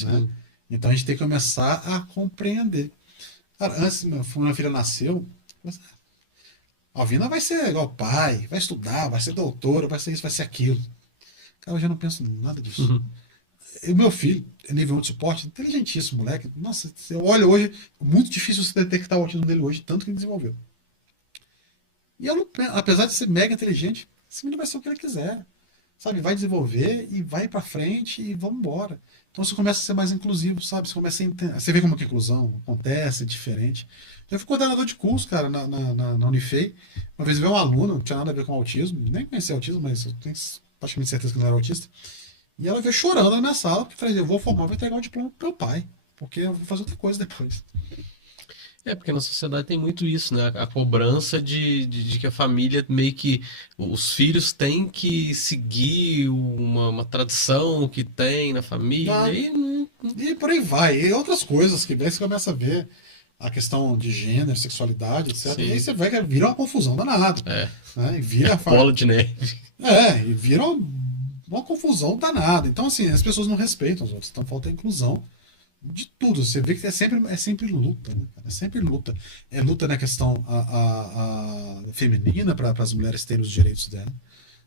Né? Então a gente tem que começar a compreender. Cara, antes minha filha nasceu, a Alvina vai ser igual pai, vai estudar, vai ser doutora, vai ser isso, vai ser aquilo. Cara, eu já não penso em nada disso. Uhum. E o meu filho, nível 1 de suporte, inteligentíssimo, moleque. Nossa, você olha hoje, é muito difícil você detectar o autismo dele hoje, tanto que ele desenvolveu. E eu não, apesar de ser mega inteligente, esse menino vai ser o que ele quiser. Sabe? Vai desenvolver e vai pra frente e vamos embora. Então você começa a ser mais inclusivo, sabe? Você começa a entender. Você vê como que a inclusão acontece, é diferente. Já fui coordenador de curso, cara, na Unifei. Uma vez veio um aluno, não tinha nada a ver com autismo, nem conhecia autismo, mas eu tenho praticamente certeza que não era autista. E ela veio chorando na minha sala, porque eu falei, eu vou formar, vou entregar o diploma pro meu pai, porque eu vou fazer outra coisa depois. Porque na sociedade tem muito isso, né? A cobrança de que a família meio que. Os filhos têm que seguir uma tradição que tem na família. E por aí vai. E outras coisas que você começa a ver. A questão de gênero, sexualidade, etc. Sim. E aí você vai que vira uma confusão danada. Né? E vira bola de neve. E vira uma confusão danada. Então, assim, as pessoas não respeitam os outros. Então falta inclusão de tudo. Você vê que é sempre luta, né? É sempre luta. É luta na questão feminina para as mulheres terem os direitos dela.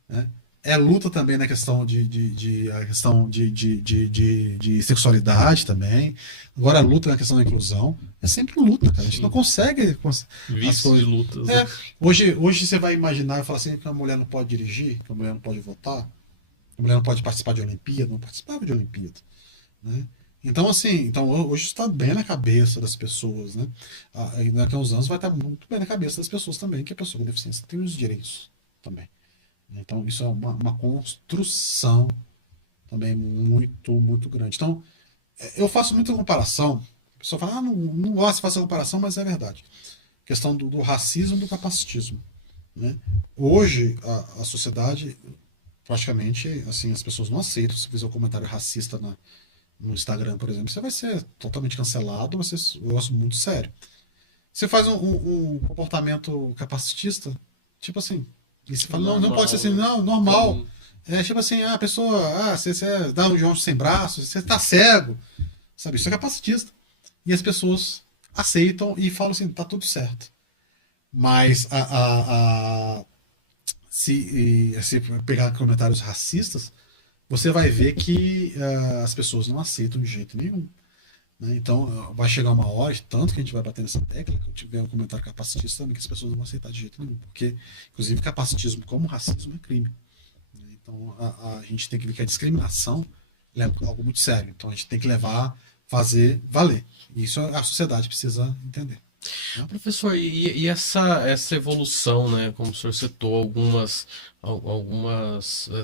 Né? É luta também na questão a questão de sexualidade também. Agora a luta na questão da inclusão. É sempre luta, cara. A gente não consegue as Vício de coisas. lutas, É, né? hoje você vai imaginar e falar assim que a mulher não pode dirigir, que a mulher não pode votar, que a mulher não pode participar de Olimpíada, não participava de Olimpíada, né? Então, assim, hoje está bem na cabeça das pessoas, né? E daqui a uns anos vai estar muito bem na cabeça das pessoas também, que a pessoa com deficiência tem os direitos também. Então, isso é uma construção também muito, muito grande. Então, eu faço muita comparação. A pessoa fala, não gosto de fazer comparação, mas é verdade. Questão do racismo e do capacitismo, né? Hoje, a sociedade, praticamente, assim, as pessoas não aceitam se fizer um comentário racista no Instagram, por exemplo. Você vai ser totalmente cancelado, vai ser um negócio muito sério. Você faz um comportamento capacitista, tipo assim, e você fala, não pode ser assim, Normal, né? não, normal. Comum. É tipo assim, a pessoa, você dá um João sem braços, você tá cego, sabe? Isso é capacitista. E as pessoas aceitam e falam assim, tá tudo certo. Mas se pegar comentários racistas, você vai ver que as pessoas não aceitam de jeito nenhum, né? Então, vai chegar uma hora, tanto que a gente vai bater nessa tecla, que eu tiver um comentário capacitista também, que as pessoas não vão aceitar de jeito nenhum, porque, inclusive, capacitismo como racismo é crime, né? Então, a gente tem que ver que a discriminação é algo muito sério. Então, a gente tem que fazer valer. E isso a sociedade precisa entender, né? Professor, e essa evolução, né? Como o senhor citou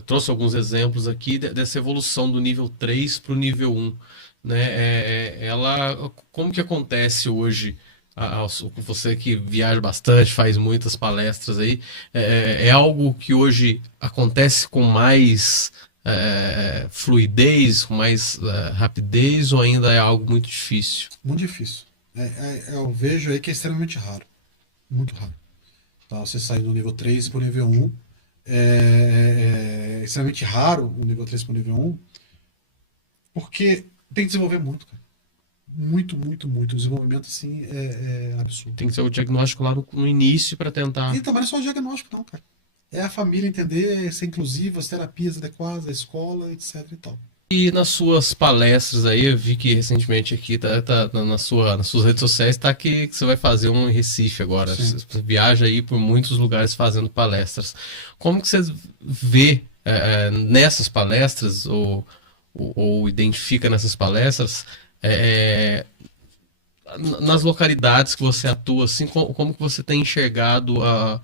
trouxe alguns exemplos aqui dessa evolução do nível 3 para o nível 1, né? Como que acontece hoje? Você que viaja bastante, faz muitas palestras aí, é algo que hoje acontece com mais fluidez, com mais rapidez, ou ainda é algo muito difícil? Muito difícil. Eu vejo aí que é extremamente raro. Muito raro. Tá? Você sair do nível 3 para o nível 1. É extremamente raro o nível 3 para o nível 1, porque tem que desenvolver muito, cara. Muito, muito, muito. O desenvolvimento, assim, é absurdo. Tem que ser o diagnóstico lá no início para tentar. E também não é só o diagnóstico, não, cara. É a família entender, ser inclusiva, as terapias adequadas, a escola, etc e tal. E nas suas palestras aí, eu vi que recentemente aqui tá nas suas redes sociais, tá que você vai fazer um em Recife agora. Sim. Você viaja aí por muitos lugares fazendo palestras. Como que você vê nessas palestras, ou identifica nessas palestras, é, nas localidades que você atua, assim, como que você tem enxergado o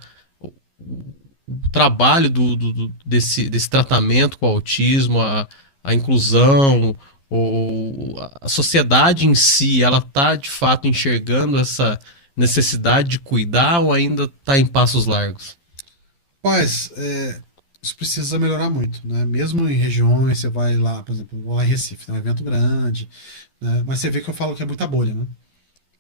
trabalho desse tratamento com o autismo, a inclusão, ou a sociedade em si, ela está de fato enxergando essa necessidade de cuidar ou ainda está em passos largos? Mas isso precisa melhorar muito, né? Mesmo em regiões, você vai lá, por exemplo, lá em Recife, tem um evento grande, né? Mas você vê que eu falo que é muita bolha, né?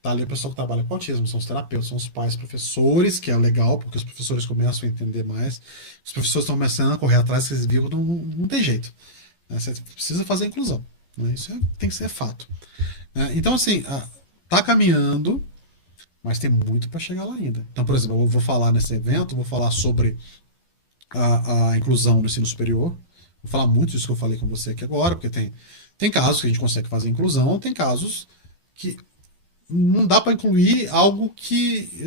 Tá ali o pessoal que trabalha com autismo, são os terapeutas, são os pais, professores, que é legal, porque os professores começam a entender mais. Os professores estão começando a correr atrás, vocês viram, não tem jeito, né? Você precisa fazer a inclusão, né? Isso tem que ser fato, né? Então, assim, tá caminhando, mas tem muito para chegar lá ainda. Então, por exemplo, eu vou falar nesse evento, vou falar sobre a inclusão no ensino superior. Vou falar muito disso que eu falei com você aqui agora, porque tem casos que a gente consegue fazer inclusão, tem casos que não dá para incluir algo que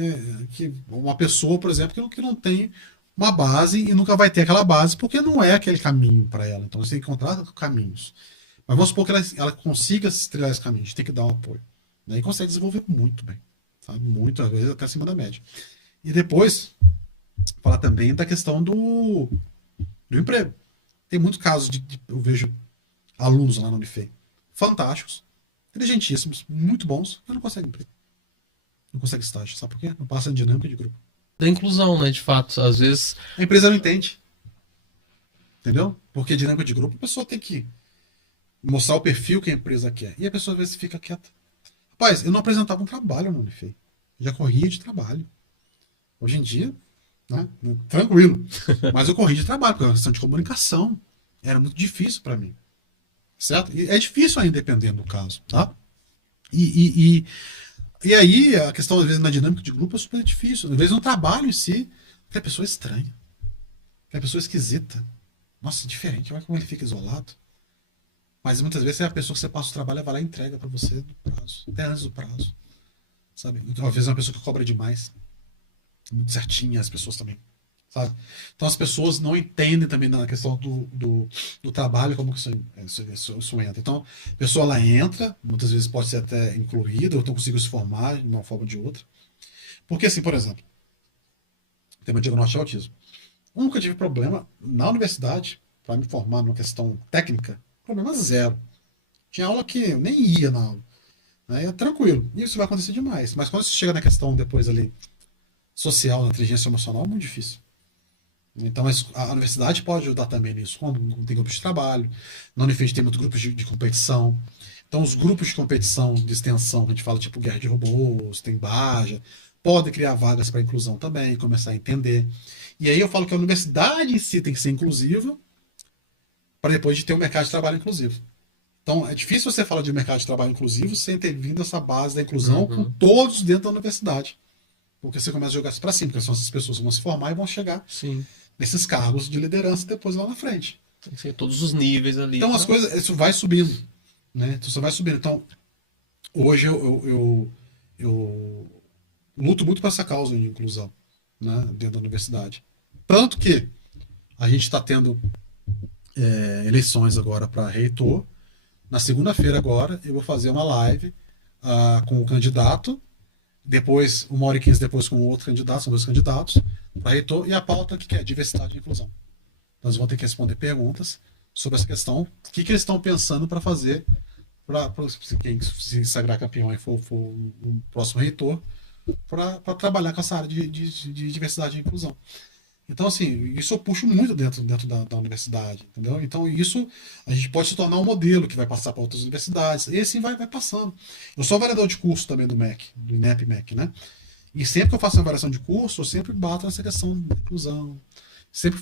uma pessoa, por exemplo, que não tem uma base e nunca vai ter aquela base, porque não é aquele caminho para ela. Então você tem que encontrar caminhos. Mas vamos supor que ela consiga trilhar esse caminho, a gente tem que dar um apoio, né? E consegue desenvolver muito bem, sabe? Muito, às vezes até acima da média. E depois, falar também da questão do emprego. Tem muitos casos eu vejo alunos lá no Unifei, fantásticos, inteligentíssimos, muito bons, mas não conseguem emprego. Não consegue estágio. Sabe por quê? Não passa em dinâmica de grupo. Da inclusão, né? De fato, às vezes. A empresa não entende. Entendeu? Porque dinâmica de grupo, a pessoa tem que mostrar o perfil que a empresa quer. E a pessoa às vezes fica quieta. Rapaz, eu não apresentava um trabalho no Unifei. Eu já corria de trabalho. Hoje em dia, né? Tranquilo. Mas eu corri de trabalho, porque era uma questão de comunicação. Era muito difícil para mim. Certo? E é difícil ainda, dependendo do caso, tá? E aí, a questão, às vezes, na dinâmica de grupo é super difícil. Às vezes, no trabalho em si, que a pessoa é estranha, que a pessoa é esquisita, Nossa, diferente, olha como ele fica isolado. Mas muitas vezes é a pessoa que você passa o trabalho, ela vai lá e entrega para você no prazo, até antes do prazo, sabe? Então, às vezes é uma pessoa que cobra demais, muito certinha, as pessoas também, sabe? Então as pessoas não entendem também na questão do trabalho como que isso entra. Então a pessoa ela entra, muitas vezes pode ser até incluída, ou não conseguiu se formar de uma forma ou de outra. Porque assim, por exemplo, tem meu diagnóstico de autismo. Eu nunca tive problema na universidade para me formar numa questão técnica, problema zero. Tinha aula que eu nem ia na aula, né? É tranquilo. E isso vai acontecer demais. Mas quando você chega na questão depois ali social, na inteligência emocional, é muito difícil. Então a universidade pode ajudar também nisso, quando tem grupos de trabalho. Na Unifid tem muitos grupos de competição. Então os grupos de competição de extensão, a gente fala tipo Guerra de Robôs, tem Baja, podem criar vagas para inclusão também, começar a entender. E aí eu falo que a universidade em si tem que ser inclusiva para depois de ter um mercado de trabalho inclusivo. Então é difícil você falar de mercado de trabalho inclusivo sem ter vindo essa base da inclusão com todos dentro da universidade. Porque você começa a jogar isso para cima, porque são essas pessoas que vão se formar e vão chegar Sim. nesses cargos de liderança depois lá na frente. Tem que ser todos os níveis ali. Então as coisas, isso vai subindo, né? Então você vai subindo. Então hoje eu luto muito por essa causa de inclusão, né? Dentro da universidade. Tanto que a gente está tendo eleições agora para reitor. Na segunda-feira agora eu vou fazer uma live com o candidato, depois, 1h15 depois com o outro candidato, são dois candidatos, para reitor, e a pauta que é diversidade e inclusão. Então, eles vão ter que responder perguntas sobre essa questão, o que eles estão pensando para fazer, para quem se sagrar campeão e for o próximo reitor, para trabalhar com essa área de diversidade e inclusão. Então, assim, isso eu puxo muito dentro da universidade, entendeu? Então, isso a gente pode se tornar um modelo que vai passar para outras universidades, e assim vai passando. Eu sou avaliador de curso também do MEC, do INEP-MEC, né? E sempre que eu faço uma avaliação de curso, eu sempre bato nessa questão da inclusão. Sempre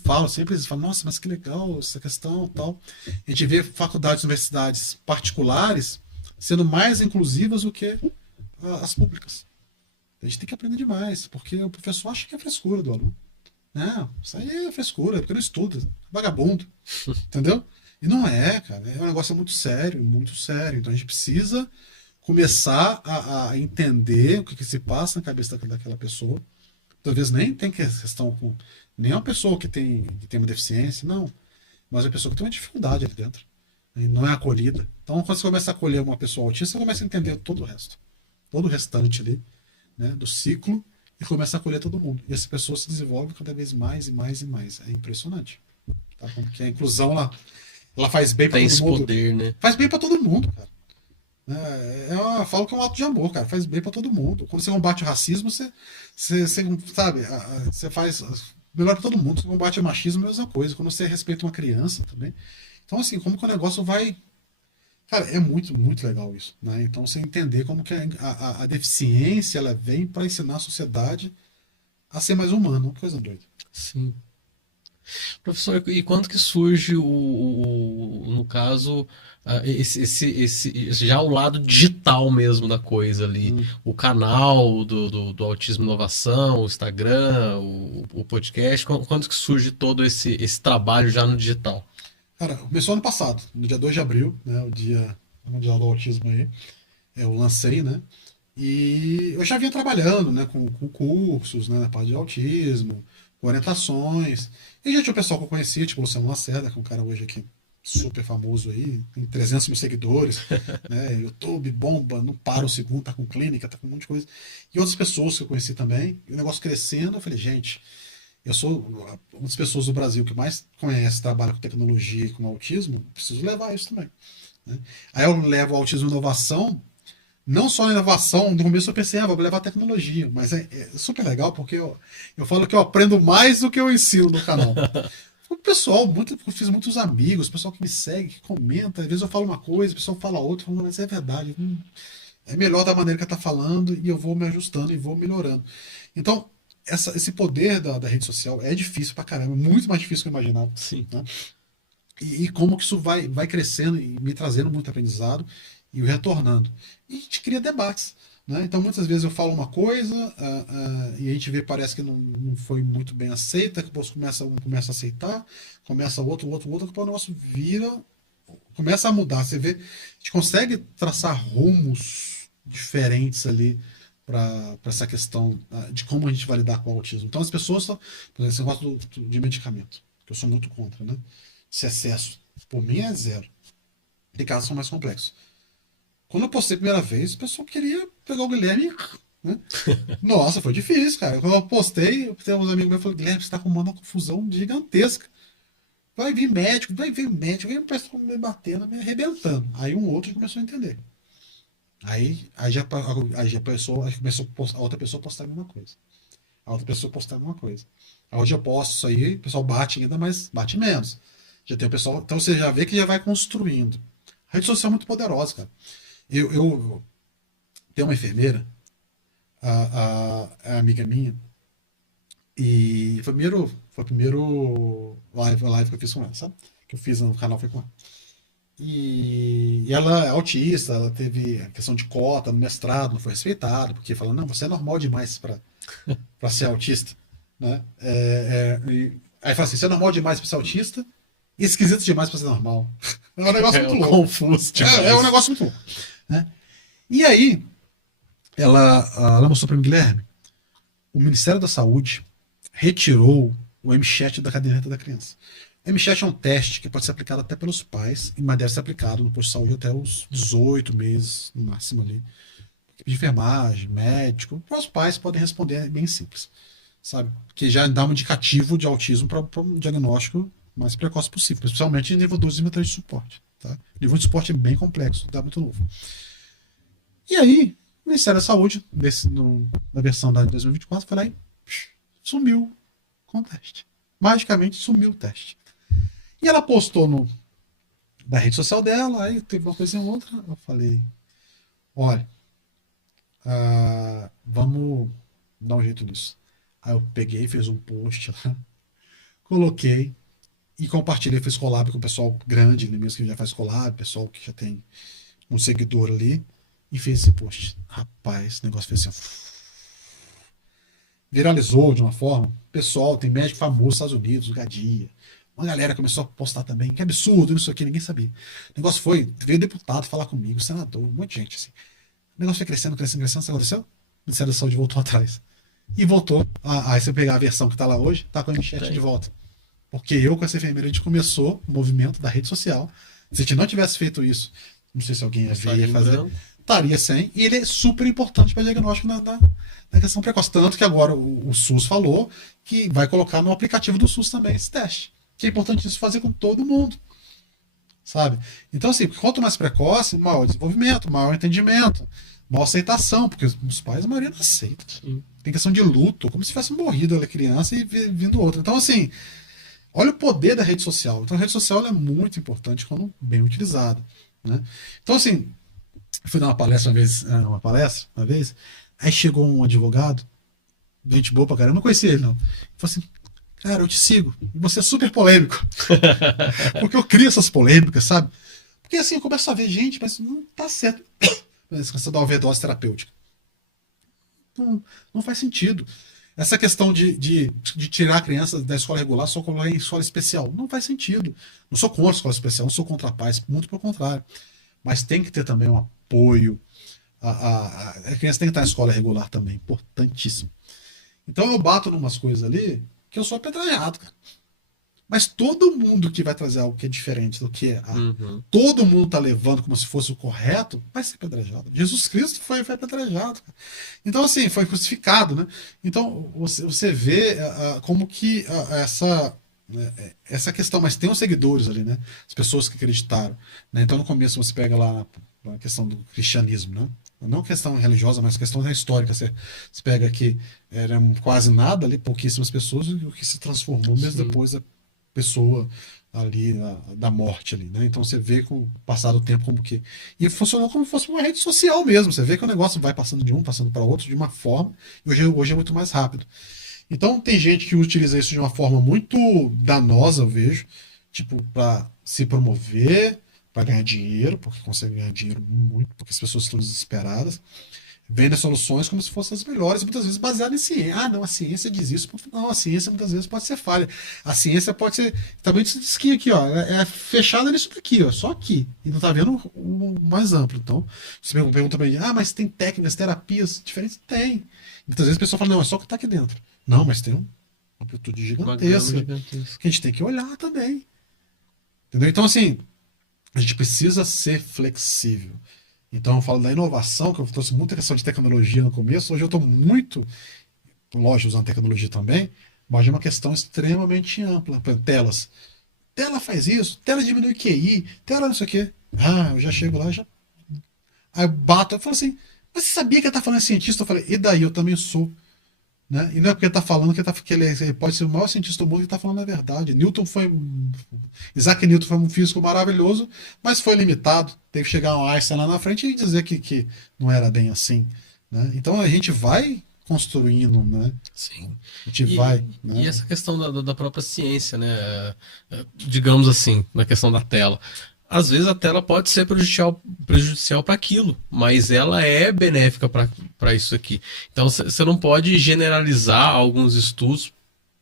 eles falam, nossa, mas que legal essa questão tal. A gente vê faculdades, universidades particulares sendo mais inclusivas do que as públicas. A gente tem que aprender demais, porque o professor acha que é frescura do aluno. Não, isso aí é frescura, porque não estuda, vagabundo, entendeu? E não é, cara, é um negócio muito sério, muito sério. Então a gente precisa começar a entender o que se passa na cabeça daquela pessoa. Talvez nem tem questão com nem uma pessoa que tem uma deficiência, não, mas é uma pessoa que tem uma dificuldade ali dentro, e não é acolhida. Então quando você começa a acolher uma pessoa autista, você começa a entender todo o resto, todo o restante ali, né, do ciclo, e começa a acolher todo mundo. E essa pessoa se desenvolve cada vez mais e mais e mais. É impressionante. Tá? Porque a inclusão, ela faz bem para todo esse mundo. Poder, né? Faz bem para todo mundo, cara. Eu falo que é um ato de amor, cara. Faz bem para todo mundo. Quando você combate o racismo, você sabe, você faz melhor para todo mundo. Você combate o machismo, é a mesma coisa. Quando você respeita uma criança também. Então, assim, como que o negócio vai. Cara, é muito, muito legal isso, né? Então, você entender como que a deficiência ela vem para ensinar a sociedade a ser mais humana, uma coisa doida. Sim. Professor, e quando que surge no caso, já o lado digital mesmo da coisa ali, o canal do Autismo Inovação, o Instagram, o podcast, quando que surge todo esse trabalho já no digital? Cara, começou ano passado, no dia 2 de abril, né, o Dia Mundial do Autismo aí, eu lancei, né, e eu já vinha trabalhando, né, com cursos, né, na parte de autismo, com orientações, e já tinha o pessoal que eu conhecia, tipo o Luciano Lacerda, que é um cara hoje aqui super famoso aí, tem 300 mil seguidores, né, YouTube, bomba, não para um segundo, tá com clínica, tá com um monte de coisa, e outras pessoas que eu conheci também, e o negócio crescendo, eu falei, gente, eu sou uma das pessoas do Brasil que mais conhece, trabalha com tecnologia e com autismo, preciso levar isso também, né? Aí eu levo o autismo e inovação, não só a inovação, no começo eu pensei, vou levar tecnologia, mas é super legal porque eu falo que eu aprendo mais do que eu ensino no canal. O pessoal, eu fiz muitos amigos, o pessoal que me segue, que comenta, às vezes eu falo uma coisa, o pessoal fala outra, falo, mas é verdade, é melhor da maneira que ela está falando e eu vou me ajustando e vou melhorando. Então, esse poder da rede social é difícil pra caramba, muito mais difícil que eu imaginava. Sim. Né? E como que isso vai crescendo e me trazendo muito aprendizado e o retornando. E a gente cria debates. né? Então, muitas vezes eu falo uma coisa e a gente vê, parece que não foi muito bem aceita, que depois um começa a aceitar, começa outro, que o negócio vira, começa a mudar. Você vê, a gente consegue traçar rumos diferentes ali para essa questão de como a gente vai lidar com o autismo. Então, as pessoas, por exemplo, esse negócio de medicamento, que eu sou muito contra, né? Esse excesso, por mim é zero. Tem casos que são mais complexos. Quando eu postei a primeira vez, o pessoal queria pegar o Guilherme, né? Nossa, foi difícil, cara. Quando eu postei, tem uns amigos meus que falaram, Guilherme, você tá arrumando uma confusão gigantesca. Vai vir médico, vem um pessoal me batendo, me arrebentando. Aí um outro começou a entender. Aí já começou a outra pessoa a postar a mesma coisa. A outra pessoa postar a mesma coisa. Aí hoje eu posto isso aí, o pessoal bate ainda, mas bate menos. Já tem o pessoal. Então você já vê que já vai construindo. A rede social é muito poderosa, cara. Eu tenho uma enfermeira, a amiga minha, e foi a primeiro live que eu fiz com ela, sabe? Que eu fiz no canal foi com ela. E ela é autista, ela teve a questão de cota no mestrado, não foi respeitada, porque fala, não, você é normal demais para ser autista, né? Aí fala assim, você é normal demais para ser autista e esquisito demais para ser normal. É um negócio muito louco. Confuso demais. É um negócio muito louco, né? E aí, ela mostrou para mim, Guilherme, o Ministério da Saúde retirou o MChat da caderneta da criança. O MChat é um teste que pode ser aplicado até pelos pais, mas deve ser aplicado no posto de saúde até os 18 meses, no máximo ali. Equipe de enfermagem, médico, os pais podem responder, é bem simples, sabe? Que já dá um indicativo de autismo para um diagnóstico mais precoce possível, especialmente em nível 2 e de suporte. Tá? O nível de suporte é bem complexo, dá muito novo. E aí, o Ministério da Saúde, na versão da 2024, foi lá e sumiu com o teste. Magicamente sumiu o teste. E ela postou na rede social dela, aí teve uma coisinha ou outra, eu falei, olha, vamos dar um jeito nisso. Aí eu peguei, fiz um post lá, coloquei e compartilhei, fiz collab com o pessoal grande, mesmo que já faz collab, pessoal que já tem um seguidor ali, e fez esse post. Rapaz, esse negócio fez assim, viralizou de uma forma. Pessoal, tem médico famoso nos Estados Unidos, o Gadia. Uma galera começou a postar também, que absurdo, isso aqui, ninguém sabia. O negócio veio deputado falar comigo, senador, um monte de gente assim. O negócio foi crescendo, sabe o que aconteceu? O Ministério da Saúde voltou atrás. E voltou. Aí você pegar a versão que tá lá hoje, tá com a MChat de volta. Porque eu com essa enfermeira, a gente começou o movimento da rede social. Se a gente não tivesse feito isso, não sei se alguém ia ver, ia fazer, estaria sem. E ele é super importante para diagnóstico na questão precoce. Tanto que agora o SUS falou que vai colocar no aplicativo do SUS também esse teste. Que é importante isso fazer com todo mundo. Sabe? Então, assim, quanto mais precoce, maior desenvolvimento, maior entendimento, maior aceitação, porque os pais, a maioria não aceita. Tem questão de luto, como se tivesse morrido a criança e vindo outra. Então, assim, olha o poder da rede social. Então, a rede social é muito importante quando bem utilizada. Né? Então, assim, eu fui dar uma palestra uma vez, aí chegou um advogado, gente boa pra caramba, eu não conhecia ele, não. Ele falou assim, cara, eu te sigo, e você é super polêmico. Porque eu crio essas polêmicas, sabe? Porque assim, eu começo a ver gente, mas não tá certo. Essa da overdose terapêutica. Não faz sentido. Essa questão de tirar a criança da escola regular só colocar em escola especial. Não faz sentido. Não sou contra a escola especial, não sou contra a paz, muito pelo contrário. Mas tem que ter também um apoio. A criança tem que estar em escola regular também, importantíssimo. Então eu bato em umas coisas ali que eu sou apedrejado, cara. Mas todo mundo que vai trazer algo que é diferente do que todo mundo tá levando como se fosse o correto, vai ser apedrejado. Jesus Cristo foi apedrejado, cara. Então, assim, foi crucificado, né? Então, você vê como que essa questão, mas tem os seguidores ali, né? As pessoas que acreditaram. Né? Então, no começo, você pega lá a questão do cristianismo, né? Não questão religiosa, mas questão histórica. Você pega que eram quase nada ali, pouquíssimas pessoas, e o que se transformou mesmo depois da pessoa ali da morte ali, né? Então você vê com o passar do tempo como que... E funcionou como se fosse uma rede social mesmo. Você vê que o negócio vai passando de um, passando para outro, de uma forma, e hoje é muito mais rápido. Então tem gente que utiliza isso de uma forma muito danosa, eu vejo, tipo, para se promover, para ganhar dinheiro, porque consegue ganhar dinheiro muito, porque as pessoas estão desesperadas. vendem soluções como se fossem as melhores, muitas vezes baseadas em ciência. Ah, não, a ciência diz isso. Não, a ciência muitas vezes pode ser falha. A ciência pode ser. Também esse disquinho aqui, ó, é fechada nisso daqui, ó, só aqui. E não tá vendo o mais amplo. Então, você me pergunta pra mim, mas tem técnicas, terapias diferentes? Tem. Muitas vezes a pessoa fala, não, é só o que tá aqui dentro. Não, mas tem uma amplitude Uma gama gigantesca gigantesca. que a gente tem que olhar também. Entendeu? Então, assim, a gente precisa ser flexível. Então, eu falo da inovação, que eu trouxe muita questão de tecnologia no começo. Hoje eu estou muito, lógico, usando tecnologia também, mas é uma questão extremamente ampla. Por exemplo, telas. Tela faz isso, tela diminui QI, tela não sei o quê. Ah, eu já chego lá, já. Aí eu bato, eu falo assim, mas você sabia que ele está falando cientista? Eu falei, e daí? Eu também sou. Né? E não é porque ele está falando que ele pode ser o maior cientista do mundo que está falando a verdade. Isaac Newton foi um físico maravilhoso, mas foi limitado. Teve que chegar um Einstein lá na frente e dizer que não era bem assim. Né? Então a gente vai construindo, né? Sim. A gente vai. Né? E essa questão da própria ciência, né? Digamos assim, na questão da tela. Às vezes a tela pode ser prejudicial para aquilo, mas ela é benéfica para isso aqui. Então você não pode generalizar alguns estudos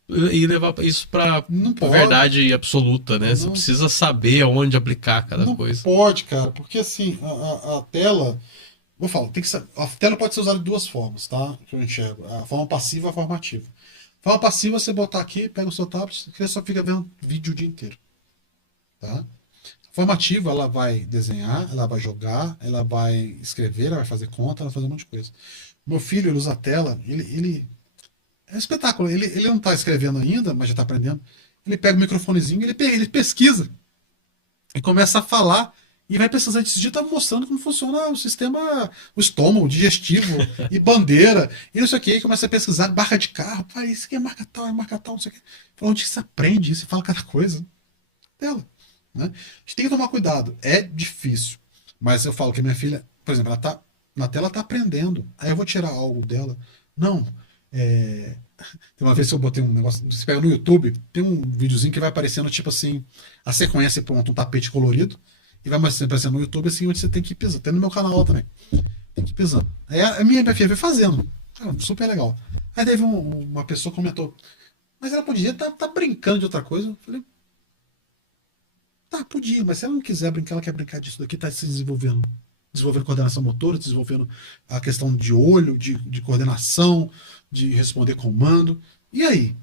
e levar isso para Não pode. verdade absoluta, né? Você Não. precisa saber aonde aplicar cada Não coisa. pode, cara, porque assim, a tela. Vou falar, a tela pode ser usada de duas formas, tá? Que eu enxergo. A forma passiva e a forma ativa. A forma passiva, você botar aqui, pega o seu tablet, você só fica vendo vídeo o dia inteiro. Tá? A forma ativa, ela vai desenhar, ela vai jogar, ela vai escrever, ela vai fazer conta, ela vai fazer um monte de coisa. Meu filho, ele usa a tela, ele é um espetáculo. Ele não está escrevendo ainda, mas já está aprendendo. Ele pega o microfonezinho, ele pesquisa. E começa a falar e vai pesquisar. Esse dia estava mostrando como funciona o sistema, o estômago, digestivo e bandeira. E não sei o que. Começa a pesquisar marca de carro. Pai, isso aqui é marca tal, não sei o que. Fala, onde você aprende isso e fala cada coisa? Tela. Né? A gente tem que tomar cuidado. É difícil. Mas eu falo que minha filha, por exemplo, ela tá na tela, ela tá aprendendo. Aí eu vou tirar algo dela. Não. Tem uma vez que eu botei um negócio. Você pega no YouTube, tem um videozinho que vai aparecendo, tipo assim, a sequência, pronto, um tapete colorido. E vai aparecendo no YouTube assim, onde você tem que ir pisando. Tem no meu canal também. Tem que ir pisando. Aí a minha filha foi fazendo. Super legal. Aí teve uma pessoa que comentou, mas ela podia tá brincando de outra coisa. Eu falei, tá, podia, mas se ela não quiser brincar, ela quer brincar disso daqui, tá se desenvolvendo. Desenvolvendo coordenação motora, desenvolvendo a questão de olho, de coordenação, de responder comando. E aí?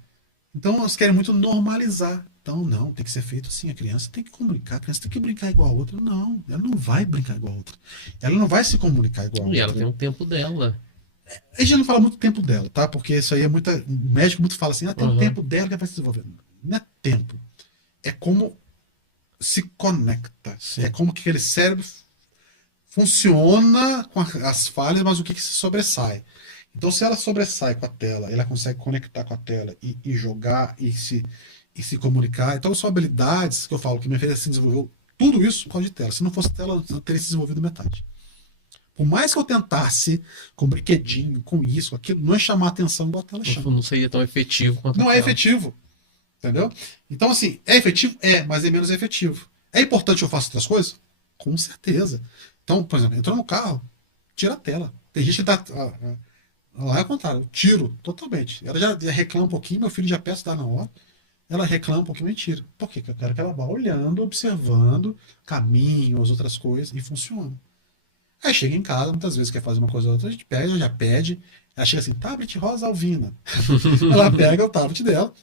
Então, elas querem muito normalizar. Então, não, tem que ser feito assim. A criança tem que comunicar, a criança tem que brincar igual a outra. Não, ela não vai brincar igual a outra. Ela não vai se comunicar igual a E outra. ela tem um tempo dela. A gente não fala muito tempo dela, tá? Porque isso aí é muita. O médico muito fala assim, tem um Uhum. tempo dela que vai se desenvolvendo. Não é tempo. É como se conecta. Sim. É como que aquele cérebro funciona com as falhas, mas o que se sobressai. Então, se ela sobressai com a tela, ela consegue conectar com a tela e jogar e se comunicar. Então, são habilidades que eu falo que minha filha se desenvolveu tudo isso por causa de tela. Se não fosse tela, eu teria se desenvolvido metade. Por mais que eu tentasse com brinquedinho, com isso, com aquilo, não é chamar a atenção igual a tela chama. Não seria tão efetivo quanto Não é aquela. efetivo. Entendeu? Então, assim, é efetivo? É, mas é menos efetivo. É importante eu faço outras coisas? Com certeza. Então, por exemplo, entrou no carro, tira a tela. Tem gente que dá. Lá é o contrário, eu tiro totalmente. Ela já reclama um pouquinho, meu filho já peça, dá na hora. Ela reclama um pouquinho e tira. Por quê? Porque eu quero que ela vá olhando, observando caminho, as outras coisas, e funciona. Aí chega em casa, muitas vezes quer fazer uma coisa ou outra, a gente pede, ela já pede. Ela chega assim, tablet rosa Alvina. Ela pega o tablet dela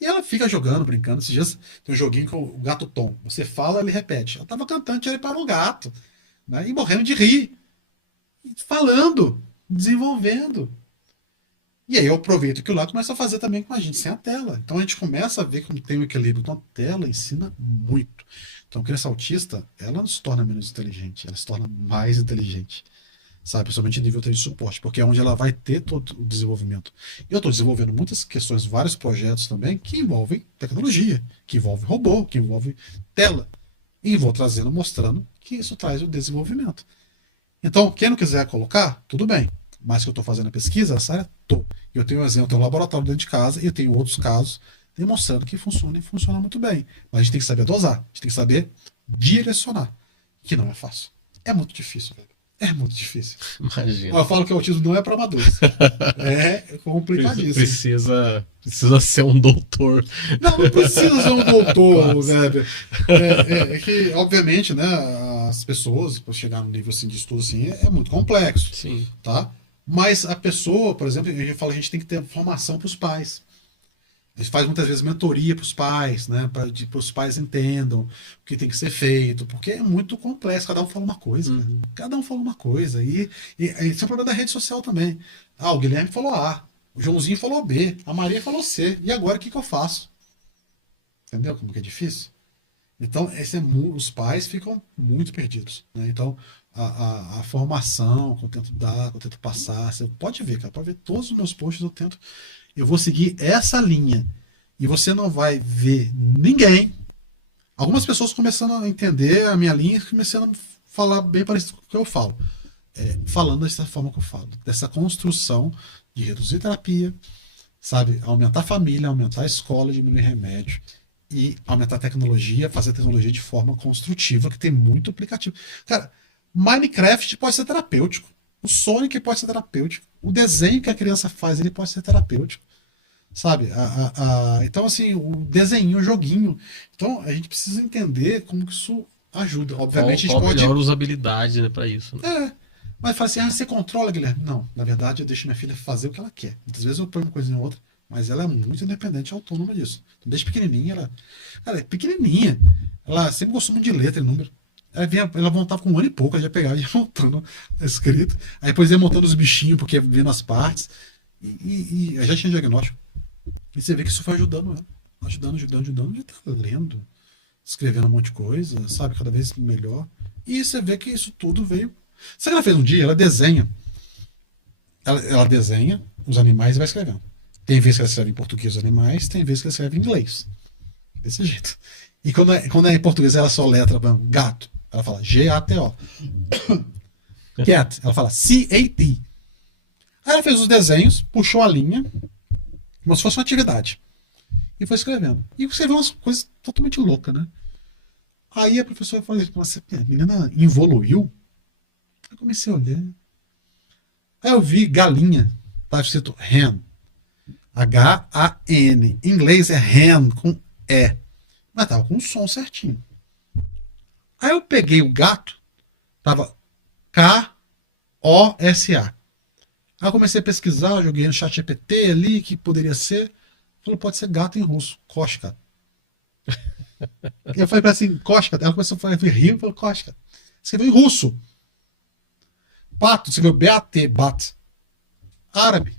e ela fica jogando, brincando. Esses dias tem um joguinho com o gato Tom. Você fala, ele repete. Ela tava cantando, tinha para o gato. Né? E morrendo de rir. E falando, desenvolvendo. E aí eu aproveito aquilo lá e começo a fazer também com a gente, sem a tela. Então a gente começa a ver como tem um equilíbrio. Então a tela ensina muito. Então a criança autista, ela não se torna menos inteligente, ela se torna mais inteligente. Sabe? Principalmente em nível 3 de suporte, porque é onde ela vai ter todo o desenvolvimento. E eu estou desenvolvendo muitas questões, vários projetos também que envolvem tecnologia, que envolvem robô, que envolvem tela. E vou trazendo, mostrando que isso traz o desenvolvimento. Então, quem não quiser colocar, tudo bem. Mas que eu estou fazendo a pesquisa, essa área, estou. Eu tenho um exemplo, eu tenho um laboratório dentro de casa e eu tenho outros casos demonstrando que funciona e funciona muito bem. Mas a gente tem que saber dosar, a gente tem que saber direcionar, que não é fácil. É muito difícil, velho. É muito difícil. Imagina. Eu falo que o autismo não é para amadores. É complicadíssimo. Precisa ser um doutor. Não precisa ser um doutor, né? É que, obviamente, né, as pessoas, para chegar no nível assim, de estudo assim, é muito complexo, Sim. tá? Mas a pessoa, por exemplo, a gente tem que ter formação para os pais. A gente faz muitas vezes mentoria para os pais, né? Para os pais entendam o que tem que ser feito, porque é muito complexo, cada um fala uma coisa, cara. Cada um fala uma coisa. E esse é o problema da rede social também. Ah, o Guilherme falou A, o Joãozinho falou B, a Maria falou C. E agora o que eu faço? Entendeu como que é difícil? Então, os pais ficam muito perdidos, né? Então, a formação que eu tento dar, que eu tento passar, você pode ver, cara, pode ver todos os meus posts, eu vou seguir essa linha. E você não vai ver ninguém. Algumas pessoas começando a entender a minha linha e começando a falar bem parecido com o que eu falo. Falando dessa forma que eu falo. Dessa construção de reduzir terapia, sabe? Aumentar a família, aumentar a escola, diminuir remédio. E aumentar a tecnologia, fazer a tecnologia de forma construtiva, que tem muito aplicativo. Cara, Minecraft pode ser terapêutico. O Sonic pode ser terapêutico. O desenho que a criança faz, ele pode ser terapêutico. Sabe? Então, assim, o desenho, o joguinho. Então, a gente precisa entender como que isso ajuda. Obviamente, Qual a a gente melhor usabilidade, né, para isso, né? mas fala assim, você controla, Guilherme? Não, na verdade, eu deixo minha filha fazer o que ela quer. Muitas vezes eu ponho uma coisa em outra, mas ela é muito independente e autônoma disso. Então, desde pequenininha, ela é pequenininha. Ela sempre gostou muito de letra e número. Ela montava com 1 ano e pouco, ela já pegava e ia montando escrito. Aí depois ia montando os bichinhos, porque ia vendo as partes. E já tinha diagnóstico. E você vê que isso foi ajudando ela. Ajudando. Já tá lendo, escrevendo um monte de coisa, sabe? Cada vez melhor. E você vê que isso tudo veio. Sabe o que ela fez um dia? Ela desenha. Ela desenha os animais e vai escrevendo. Tem vezes que ela escreve em português os animais, tem vezes que ela escreve em inglês. Desse jeito. E quando é em português, ela só letra gato. Ela fala G-A-T-O. Cat. Ela fala C-A-T. Aí ela fez os desenhos, puxou a linha, como se fosse uma atividade. E foi escrevendo. E escreveu umas coisas totalmente loucas, né? Aí a professora falou: nossa, a menina evoluiu? Eu comecei a olhar. Aí eu vi galinha. Estava escrito hen. H-A-N. Em inglês é hen com E. Mas tava com o som certinho. Aí eu peguei o gato. Tava K-O-S-A. Aí eu comecei a pesquisar, joguei no chat GPT ali, que poderia ser. Falou, pode ser gato em russo. Koshka. Eu falei pra ela assim, Koshka. Ela começou a rir e falou, Koshka. Escreveu em russo. Pato, escreveu B-A-T, bat. Árabe.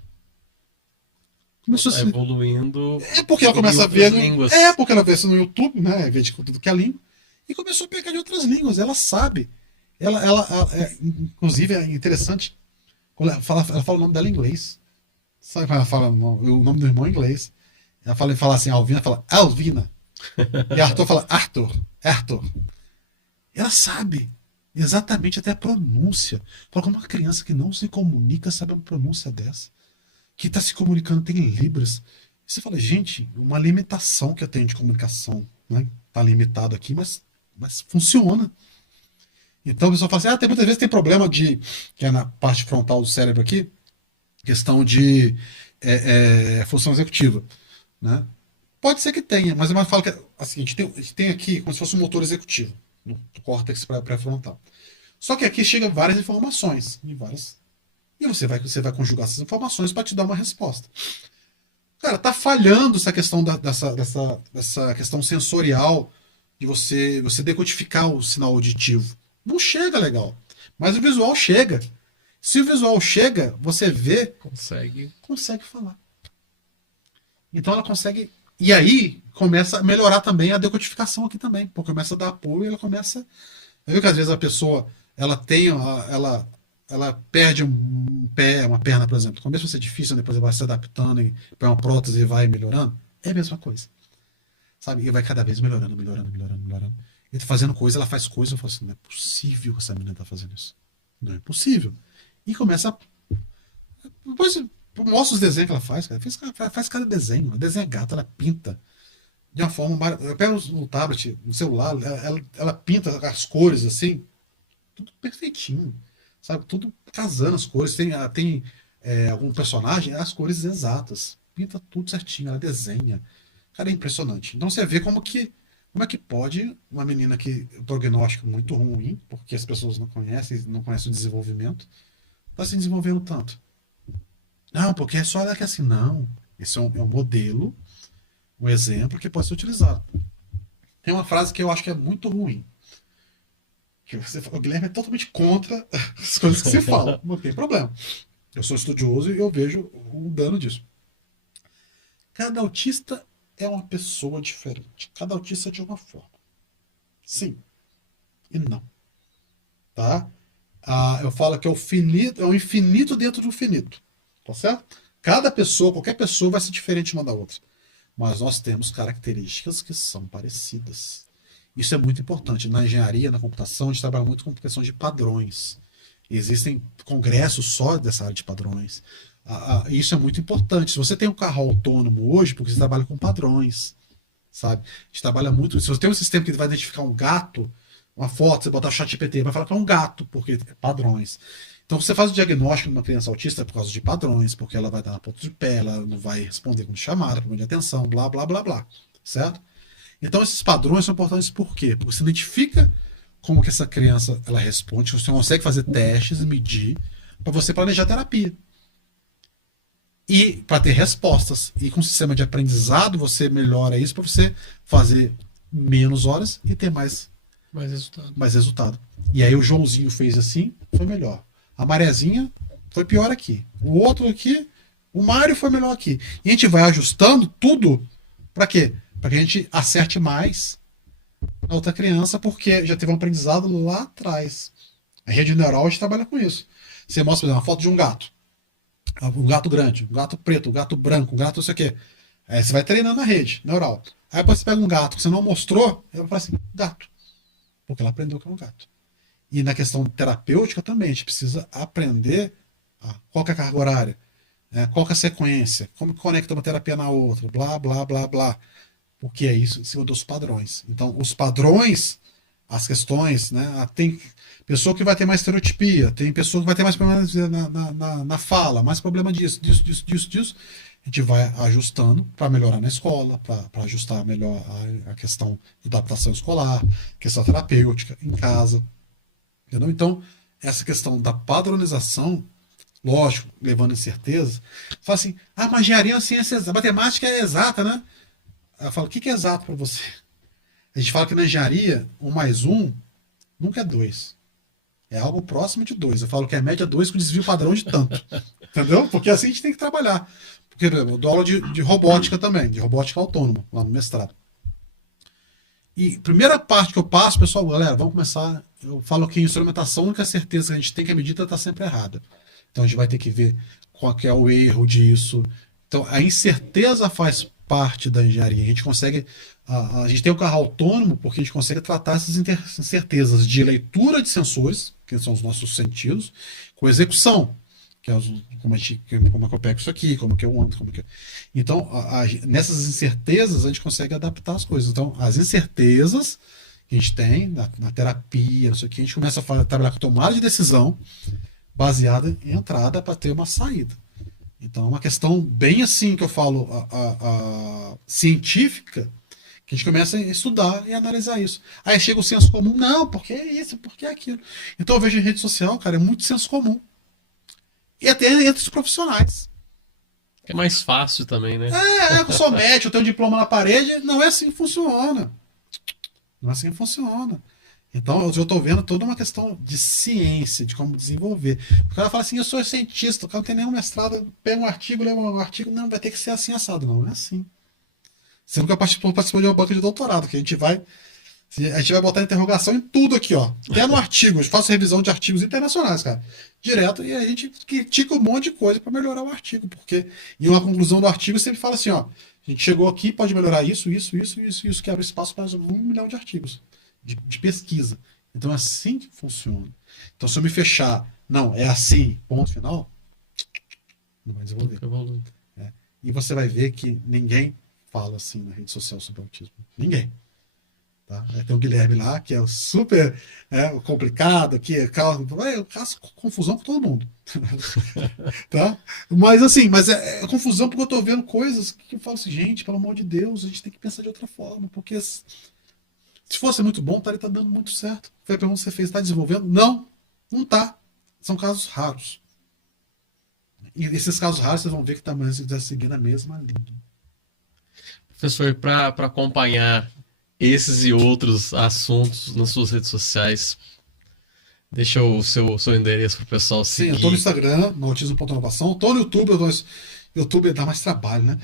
Começou Tá assim. evoluindo. É porque ela começa a ver. Línguas. É porque ela vê isso no YouTube, né? Vê de tudo que é língua. E começou a pegar de outras línguas. Ela sabe. Inclusive, é interessante. Quando ela fala o nome dela em inglês. Sabe quando ela fala o nome do irmão em inglês? Ela fala assim, Alvina fala Alvina. E Arthur fala Arthur. Arthur. Ela sabe exatamente até a pronúncia. Fala como uma criança que não se comunica sabe uma pronúncia dessa. Que está se comunicando tem libras. E você fala, gente, uma limitação que eu tenho de comunicação, né? Tá limitado aqui, mas funciona. Então o pessoal fala assim, tem muitas vezes tem problema que é na parte frontal do cérebro aqui, questão de função executiva, né? Pode ser que tenha, mas eu falo que assim, a gente tem aqui como se fosse um motor executivo, no córtex pré-frontal. Só que aqui chega várias informações, e você vai conjugar essas informações para te dar uma resposta. Cara, tá falhando essa questão dessa questão sensorial de você decodificar o sinal auditivo. Não chega legal. Mas o visual chega. Se o visual chega, você vê, consegue falar. Então ela consegue. E aí começa a melhorar também a decodificação aqui também. Porque começa a dar apoio e ela começa. Eu vi que às vezes a pessoa ela perde um pé, uma perna, por exemplo. Começa a ser difícil, depois ela vai se adaptando e põe uma prótese e vai melhorando. É a mesma coisa. Sabe? E vai cada vez melhorando. Ele tá fazendo coisa, ela faz coisa, eu falo assim, não é possível que essa menina tá fazendo isso. Não é possível. E começa a... Depois mostra os desenhos que ela faz, cara. Faz cada desenho. Ela desenha gato, ela pinta. De uma forma... Eu pego no tablet, no celular, ela pinta as cores assim, tudo perfeitinho. sabe? Tudo casando as cores. Tem algum personagem, as cores exatas. Pinta tudo certinho, ela desenha. Cara, é impressionante. Então você vê como é que pode uma menina que o prognóstico muito ruim, porque as pessoas não conhecem o desenvolvimento, está se desenvolvendo tanto. Não, porque é só ela que é assim. Não. Esse é um modelo, um exemplo que pode ser utilizado. Tem uma frase que eu acho que é muito ruim. Que o Guilherme é totalmente contra as coisas que se falam. Não tem problema. Eu sou estudioso e eu vejo o dano disso. Cada autista é uma pessoa diferente. Cada autista é de uma forma. Sim e não. Tá? Eu falo que é o infinito dentro do finito. Tá certo? Cada pessoa, qualquer pessoa vai ser diferente uma da outra. Mas nós temos características que são parecidas. Isso é muito importante. Na engenharia, na computação, a gente trabalha muito com questão de padrões. Existem congressos só dessa área de padrões. Isso é muito importante. Se você tem um carro autônomo hoje, porque você trabalha com padrões, sabe? A gente trabalha muito. Se você tem um sistema que vai identificar um gato, uma foto, você botar chat GPT, vai falar que é um gato, porque é padrões. Então você faz o diagnóstico de uma criança autista por causa de padrões, porque ela vai dar na ponta de pé, ela não vai responder quando chamada, problema de atenção, blá, blá, blá, blá. Certo? Então esses padrões são importantes por quê? Porque você identifica como que essa criança ela responde, você consegue fazer testes e medir para você planejar terapia. E para ter respostas. E com o sistema de aprendizado, você melhora isso para você fazer menos horas e ter mais resultado. E aí o Joãozinho fez assim, foi melhor. A Marezinha foi pior aqui. O outro aqui, o Mário foi melhor aqui. E a gente vai ajustando tudo para quê? Para que a gente acerte mais na outra criança, porque já teve um aprendizado lá atrás. A rede neural a gente trabalha com isso. Você mostra, por exemplo, uma foto de um gato. Um gato grande, um gato preto, um gato branco, um gato não sei o quê. Aí você vai treinando a rede neural. Aí depois você pega um gato que você não mostrou, ela vai falar assim, gato. Porque ela aprendeu que é um gato. E na questão terapêutica também, a gente precisa aprender qual que é a carga horária, qual que é a sequência, como que conecta uma terapia na outra, blá, blá, blá, blá. Porque é isso em cima dos padrões. Então, os padrões, as questões, né? Tem pessoa que vai ter mais estereotipia, tem pessoa que vai ter mais problemas na fala, mais problema disso. A gente vai ajustando para melhorar na escola, para ajustar melhor a questão de adaptação escolar, questão terapêutica, em casa. Entendeu? Então, essa questão da padronização, lógico, levando incerteza, fala assim, mas engenharia é uma ciência exata, matemática é exata, né? Eu falo, o que é exato para você? A gente fala que na engenharia, 1 mais 1 nunca é 2. É algo próximo de 2. Eu falo que a média é 2 com desvio padrão de tanto. Entendeu? Porque assim a gente tem que trabalhar. Porque, por exemplo, eu dou aula de robótica também, de robótica autônoma, lá no mestrado. E primeira parte que eu passo, pessoal, galera, vamos começar. Eu falo que a instrumentação, a única certeza que a gente tem que a medida está sempre errada. Então a gente vai ter que ver qual que é o erro disso. Então a incerteza faz parte da engenharia. A gente consegue. A gente tem o carro autônomo porque a gente consegue tratar essas incertezas de leitura de sensores, que são os nossos sentidos, com execução, que é como é que eu pego isso aqui, como é que eu ando, como é que. Então, nessas incertezas, a gente consegue adaptar as coisas. Então, as incertezas que a gente tem na terapia, não sei o que, a gente começa a trabalhar com tomada de decisão baseada em entrada para ter uma saída. Então, é uma questão bem assim que eu falo, científica, que a gente começa a estudar e analisar isso. Aí chega o senso comum, não, porque é isso, porque é aquilo. Então eu vejo em rede social, cara, é muito senso comum. E até entre os profissionais. É mais fácil também, né? Eu sou médico, eu tenho um diploma na parede, não é assim que funciona. Não é assim que funciona. Então eu estou vendo toda uma questão de ciência, de como desenvolver. O cara fala assim, eu sou cientista, o cara não tem nenhum mestrado, pega um artigo, lê um artigo, não, vai ter que ser assim assado. Não é assim. Você nunca participou de uma banca de doutorado, que a gente vai botar interrogação em tudo aqui, ó. Até no artigo, eu faço revisão de artigos internacionais, cara. Direto, e a gente critica um monte de coisa para melhorar o artigo, porque em uma conclusão do artigo sempre fala assim, ó, a gente chegou aqui, pode melhorar isso, que abre espaço para 1 milhão de artigos de pesquisa. Então é assim que funciona. Então se eu me fechar, não, é assim, ponto final, não vai desenvolver. E você vai ver que ninguém fala assim na rede social sobre autismo. Ninguém. tá? Tem o Guilherme lá, que é o super o complicado, que causa confusão com todo mundo. Tá? Mas assim, é confusão porque eu tô vendo coisas que eu falo assim, gente, pelo amor de Deus, a gente tem que pensar de outra forma, porque se fosse muito bom, tá dando muito certo. Foi a pergunta que você fez, tá desenvolvendo? Não, não tá. São casos raros. E esses casos raros, vocês vão ver que está seguindo a mesma linha. Professor, para acompanhar esses e outros assuntos nas suas redes sociais, deixa o seu endereço para o pessoal Sim, seguir. eu tô no Instagram, no autismo.inovação. Tô no YouTube, YouTube dá mais trabalho, né?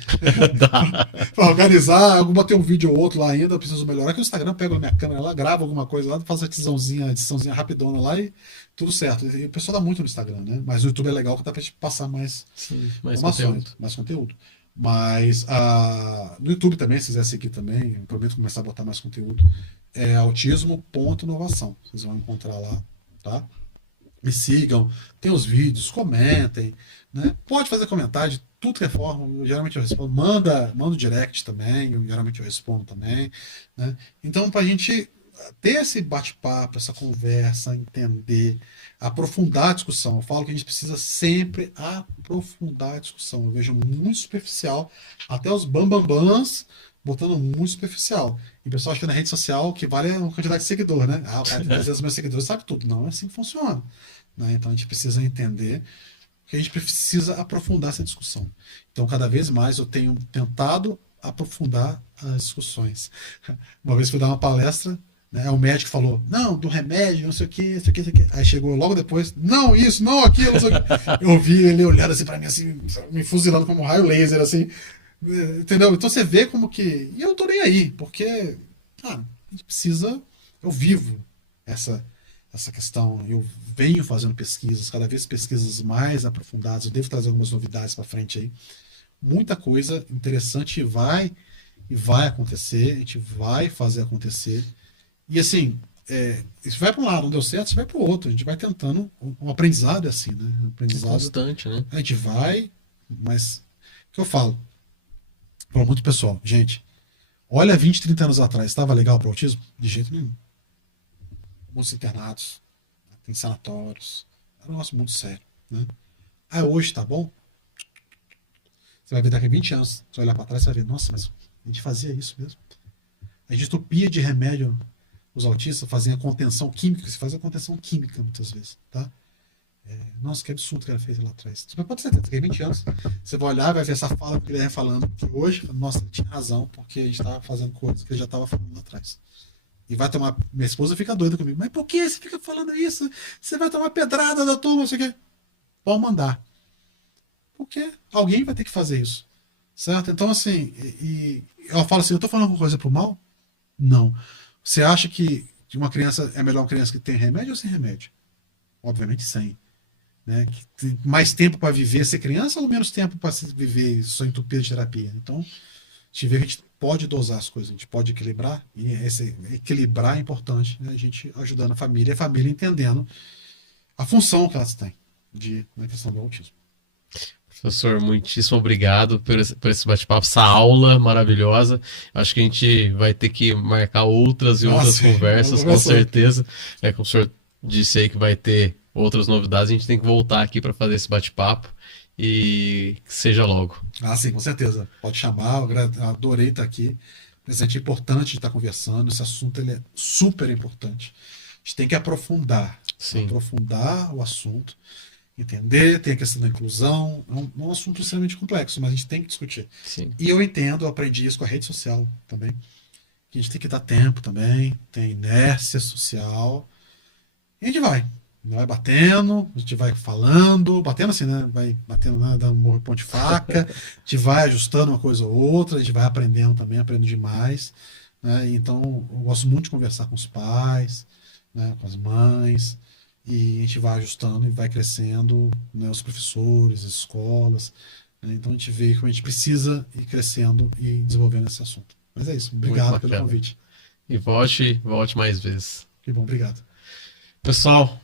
Pra organizar, eu botei um vídeo ou outro lá ainda, eu preciso melhorar. Que o Instagram pega a minha câmera lá, grava alguma coisa lá, faz a ediçãozinha rapidona lá e tudo certo. E o pessoal dá muito no Instagram, né? Mas o YouTube é legal que dá pra gente passar mais informações, mais conteúdo. Mas no YouTube também, se quiser seguir também, eu prometo começar a botar mais conteúdo. É autismo.inovação. Vocês vão encontrar lá, tá? Me sigam, tem os vídeos, comentem, né? Pode fazer comentário de tudo que é forma, geralmente eu respondo. Manda o direct também, geralmente eu respondo também, né? Então, para a gente ter esse bate-papo, essa conversa, entender, aprofundar a discussão. Eu falo que a gente precisa sempre aprofundar a discussão. Eu vejo muito superficial, até os bambambãs botando muito superficial. E o pessoal acha que na rede social que vale a quantidade de seguidor, né? O cara tem 300 mil seguidores, sabe tudo. Não é assim que funciona. Né? Então a gente precisa entender que a gente precisa aprofundar essa discussão. Então, cada vez mais eu tenho tentado aprofundar as discussões. Uma vez fui dar uma palestra, né, o médico falou, não, do remédio, não sei o que, isso aqui, isso aqui. Aí chegou logo depois, não, isso, não, aquilo, não sei o que. Eu vi ele olhando assim pra mim, assim, me fuzilando como um raio laser, assim. Entendeu? Então você vê como que. E eu tô nem aí, porque, cara, a gente precisa. Eu vivo essa questão. Eu venho fazendo pesquisas, cada vez pesquisas mais aprofundadas. Eu devo trazer algumas novidades para frente aí. Muita coisa interessante vai acontecer. A gente vai fazer acontecer. E assim, isso vai para um lado, não deu certo, isso vai para o outro. A gente vai tentando. Um aprendizado é assim, né? Um aprendizado constante, né? A gente vai, mas o que eu falo? Falo muito pessoal, gente. Olha 20, 30 anos atrás, estava legal para o autismo? De jeito nenhum. Muitos internados, tem sanatórios. É um negócio muito sério. Né? Hoje tá bom? Você vai ver daqui a 20 anos, você vai olhar para trás e vai ver, nossa, mas a gente fazia isso mesmo. A gente entupia de remédio os autistas, fazia contenção química, se faz a contenção química muitas vezes, tá? Nossa, que absurdo que ela fez lá atrás. Mas pode ser, daqui a 20 anos, você vai olhar, vai ver essa fala que ele ia falando, que hoje, nossa, ele tinha razão, porque a gente estava fazendo coisas que ele já estava falando lá atrás. E vai tomar. Minha esposa fica doida comigo. Mas por que você fica falando isso? Você vai tomar pedrada da turma, não sei o quê. Pode mandar. Porque alguém vai ter que fazer isso. Certo? Então, assim, eu falo assim, eu tô falando alguma coisa pro mal? Não. Você acha que uma criança é melhor uma criança que tem remédio ou sem remédio? Obviamente sem. Né? Que tem mais tempo para viver ser criança ou menos tempo para viver só entupir de terapia? Então, a gente vê que a gente pode dosar as coisas, a gente pode equilibrar, e esse equilibrar é importante, né? A gente ajudando a família entendendo a função que elas têm na questão do autismo. Professor, muitíssimo obrigado por esse bate-papo, essa aula maravilhosa. Acho que a gente vai ter que marcar outras e outras conversas, com certeza. Como o senhor disse aí que vai ter outras novidades, a gente tem que voltar aqui para fazer esse bate-papo e que seja logo. Sim, com certeza. Pode chamar, eu adorei estar aqui. Presente é importante estar conversando, esse assunto ele é super importante. A gente tem que aprofundar o assunto. Entender, tem a questão da inclusão, é um assunto extremamente complexo, mas a gente tem que discutir. Sim. E eu entendo, eu aprendi isso com a rede social também, que a gente tem que dar tempo também, tem inércia social, e a gente vai batendo, a gente vai falando, batendo assim, né? Vai batendo, né? Dando morro ponto de faca, a gente vai ajustando uma coisa ou outra, a gente vai aprendendo também, aprendo demais, né? Então, eu gosto muito de conversar com os pais, né? Com as mães, e a gente vai ajustando e vai crescendo, né, os professores, as escolas. Né, então a gente vê como a gente precisa ir crescendo e desenvolvendo esse assunto. Mas é isso. Obrigado pelo convite. E volte mais vezes. Que bom, obrigado. Pessoal,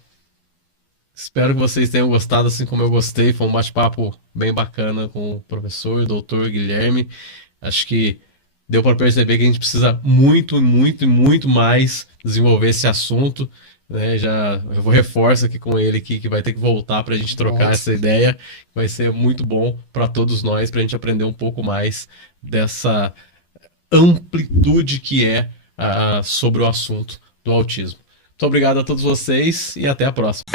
espero que vocês tenham gostado, assim como eu gostei. Foi um bate-papo bem bacana com o professor, doutor Guilherme. Acho que deu para perceber que a gente precisa muito, muito e muito mais desenvolver esse assunto, né? Já eu vou reforço aqui com ele que vai ter que voltar para a gente trocar Nossa. essa ideia. Vai ser muito bom para todos nós, para a gente aprender um pouco mais dessa amplitude que é sobre o assunto do autismo. Muito obrigado a todos vocês e até a próxima.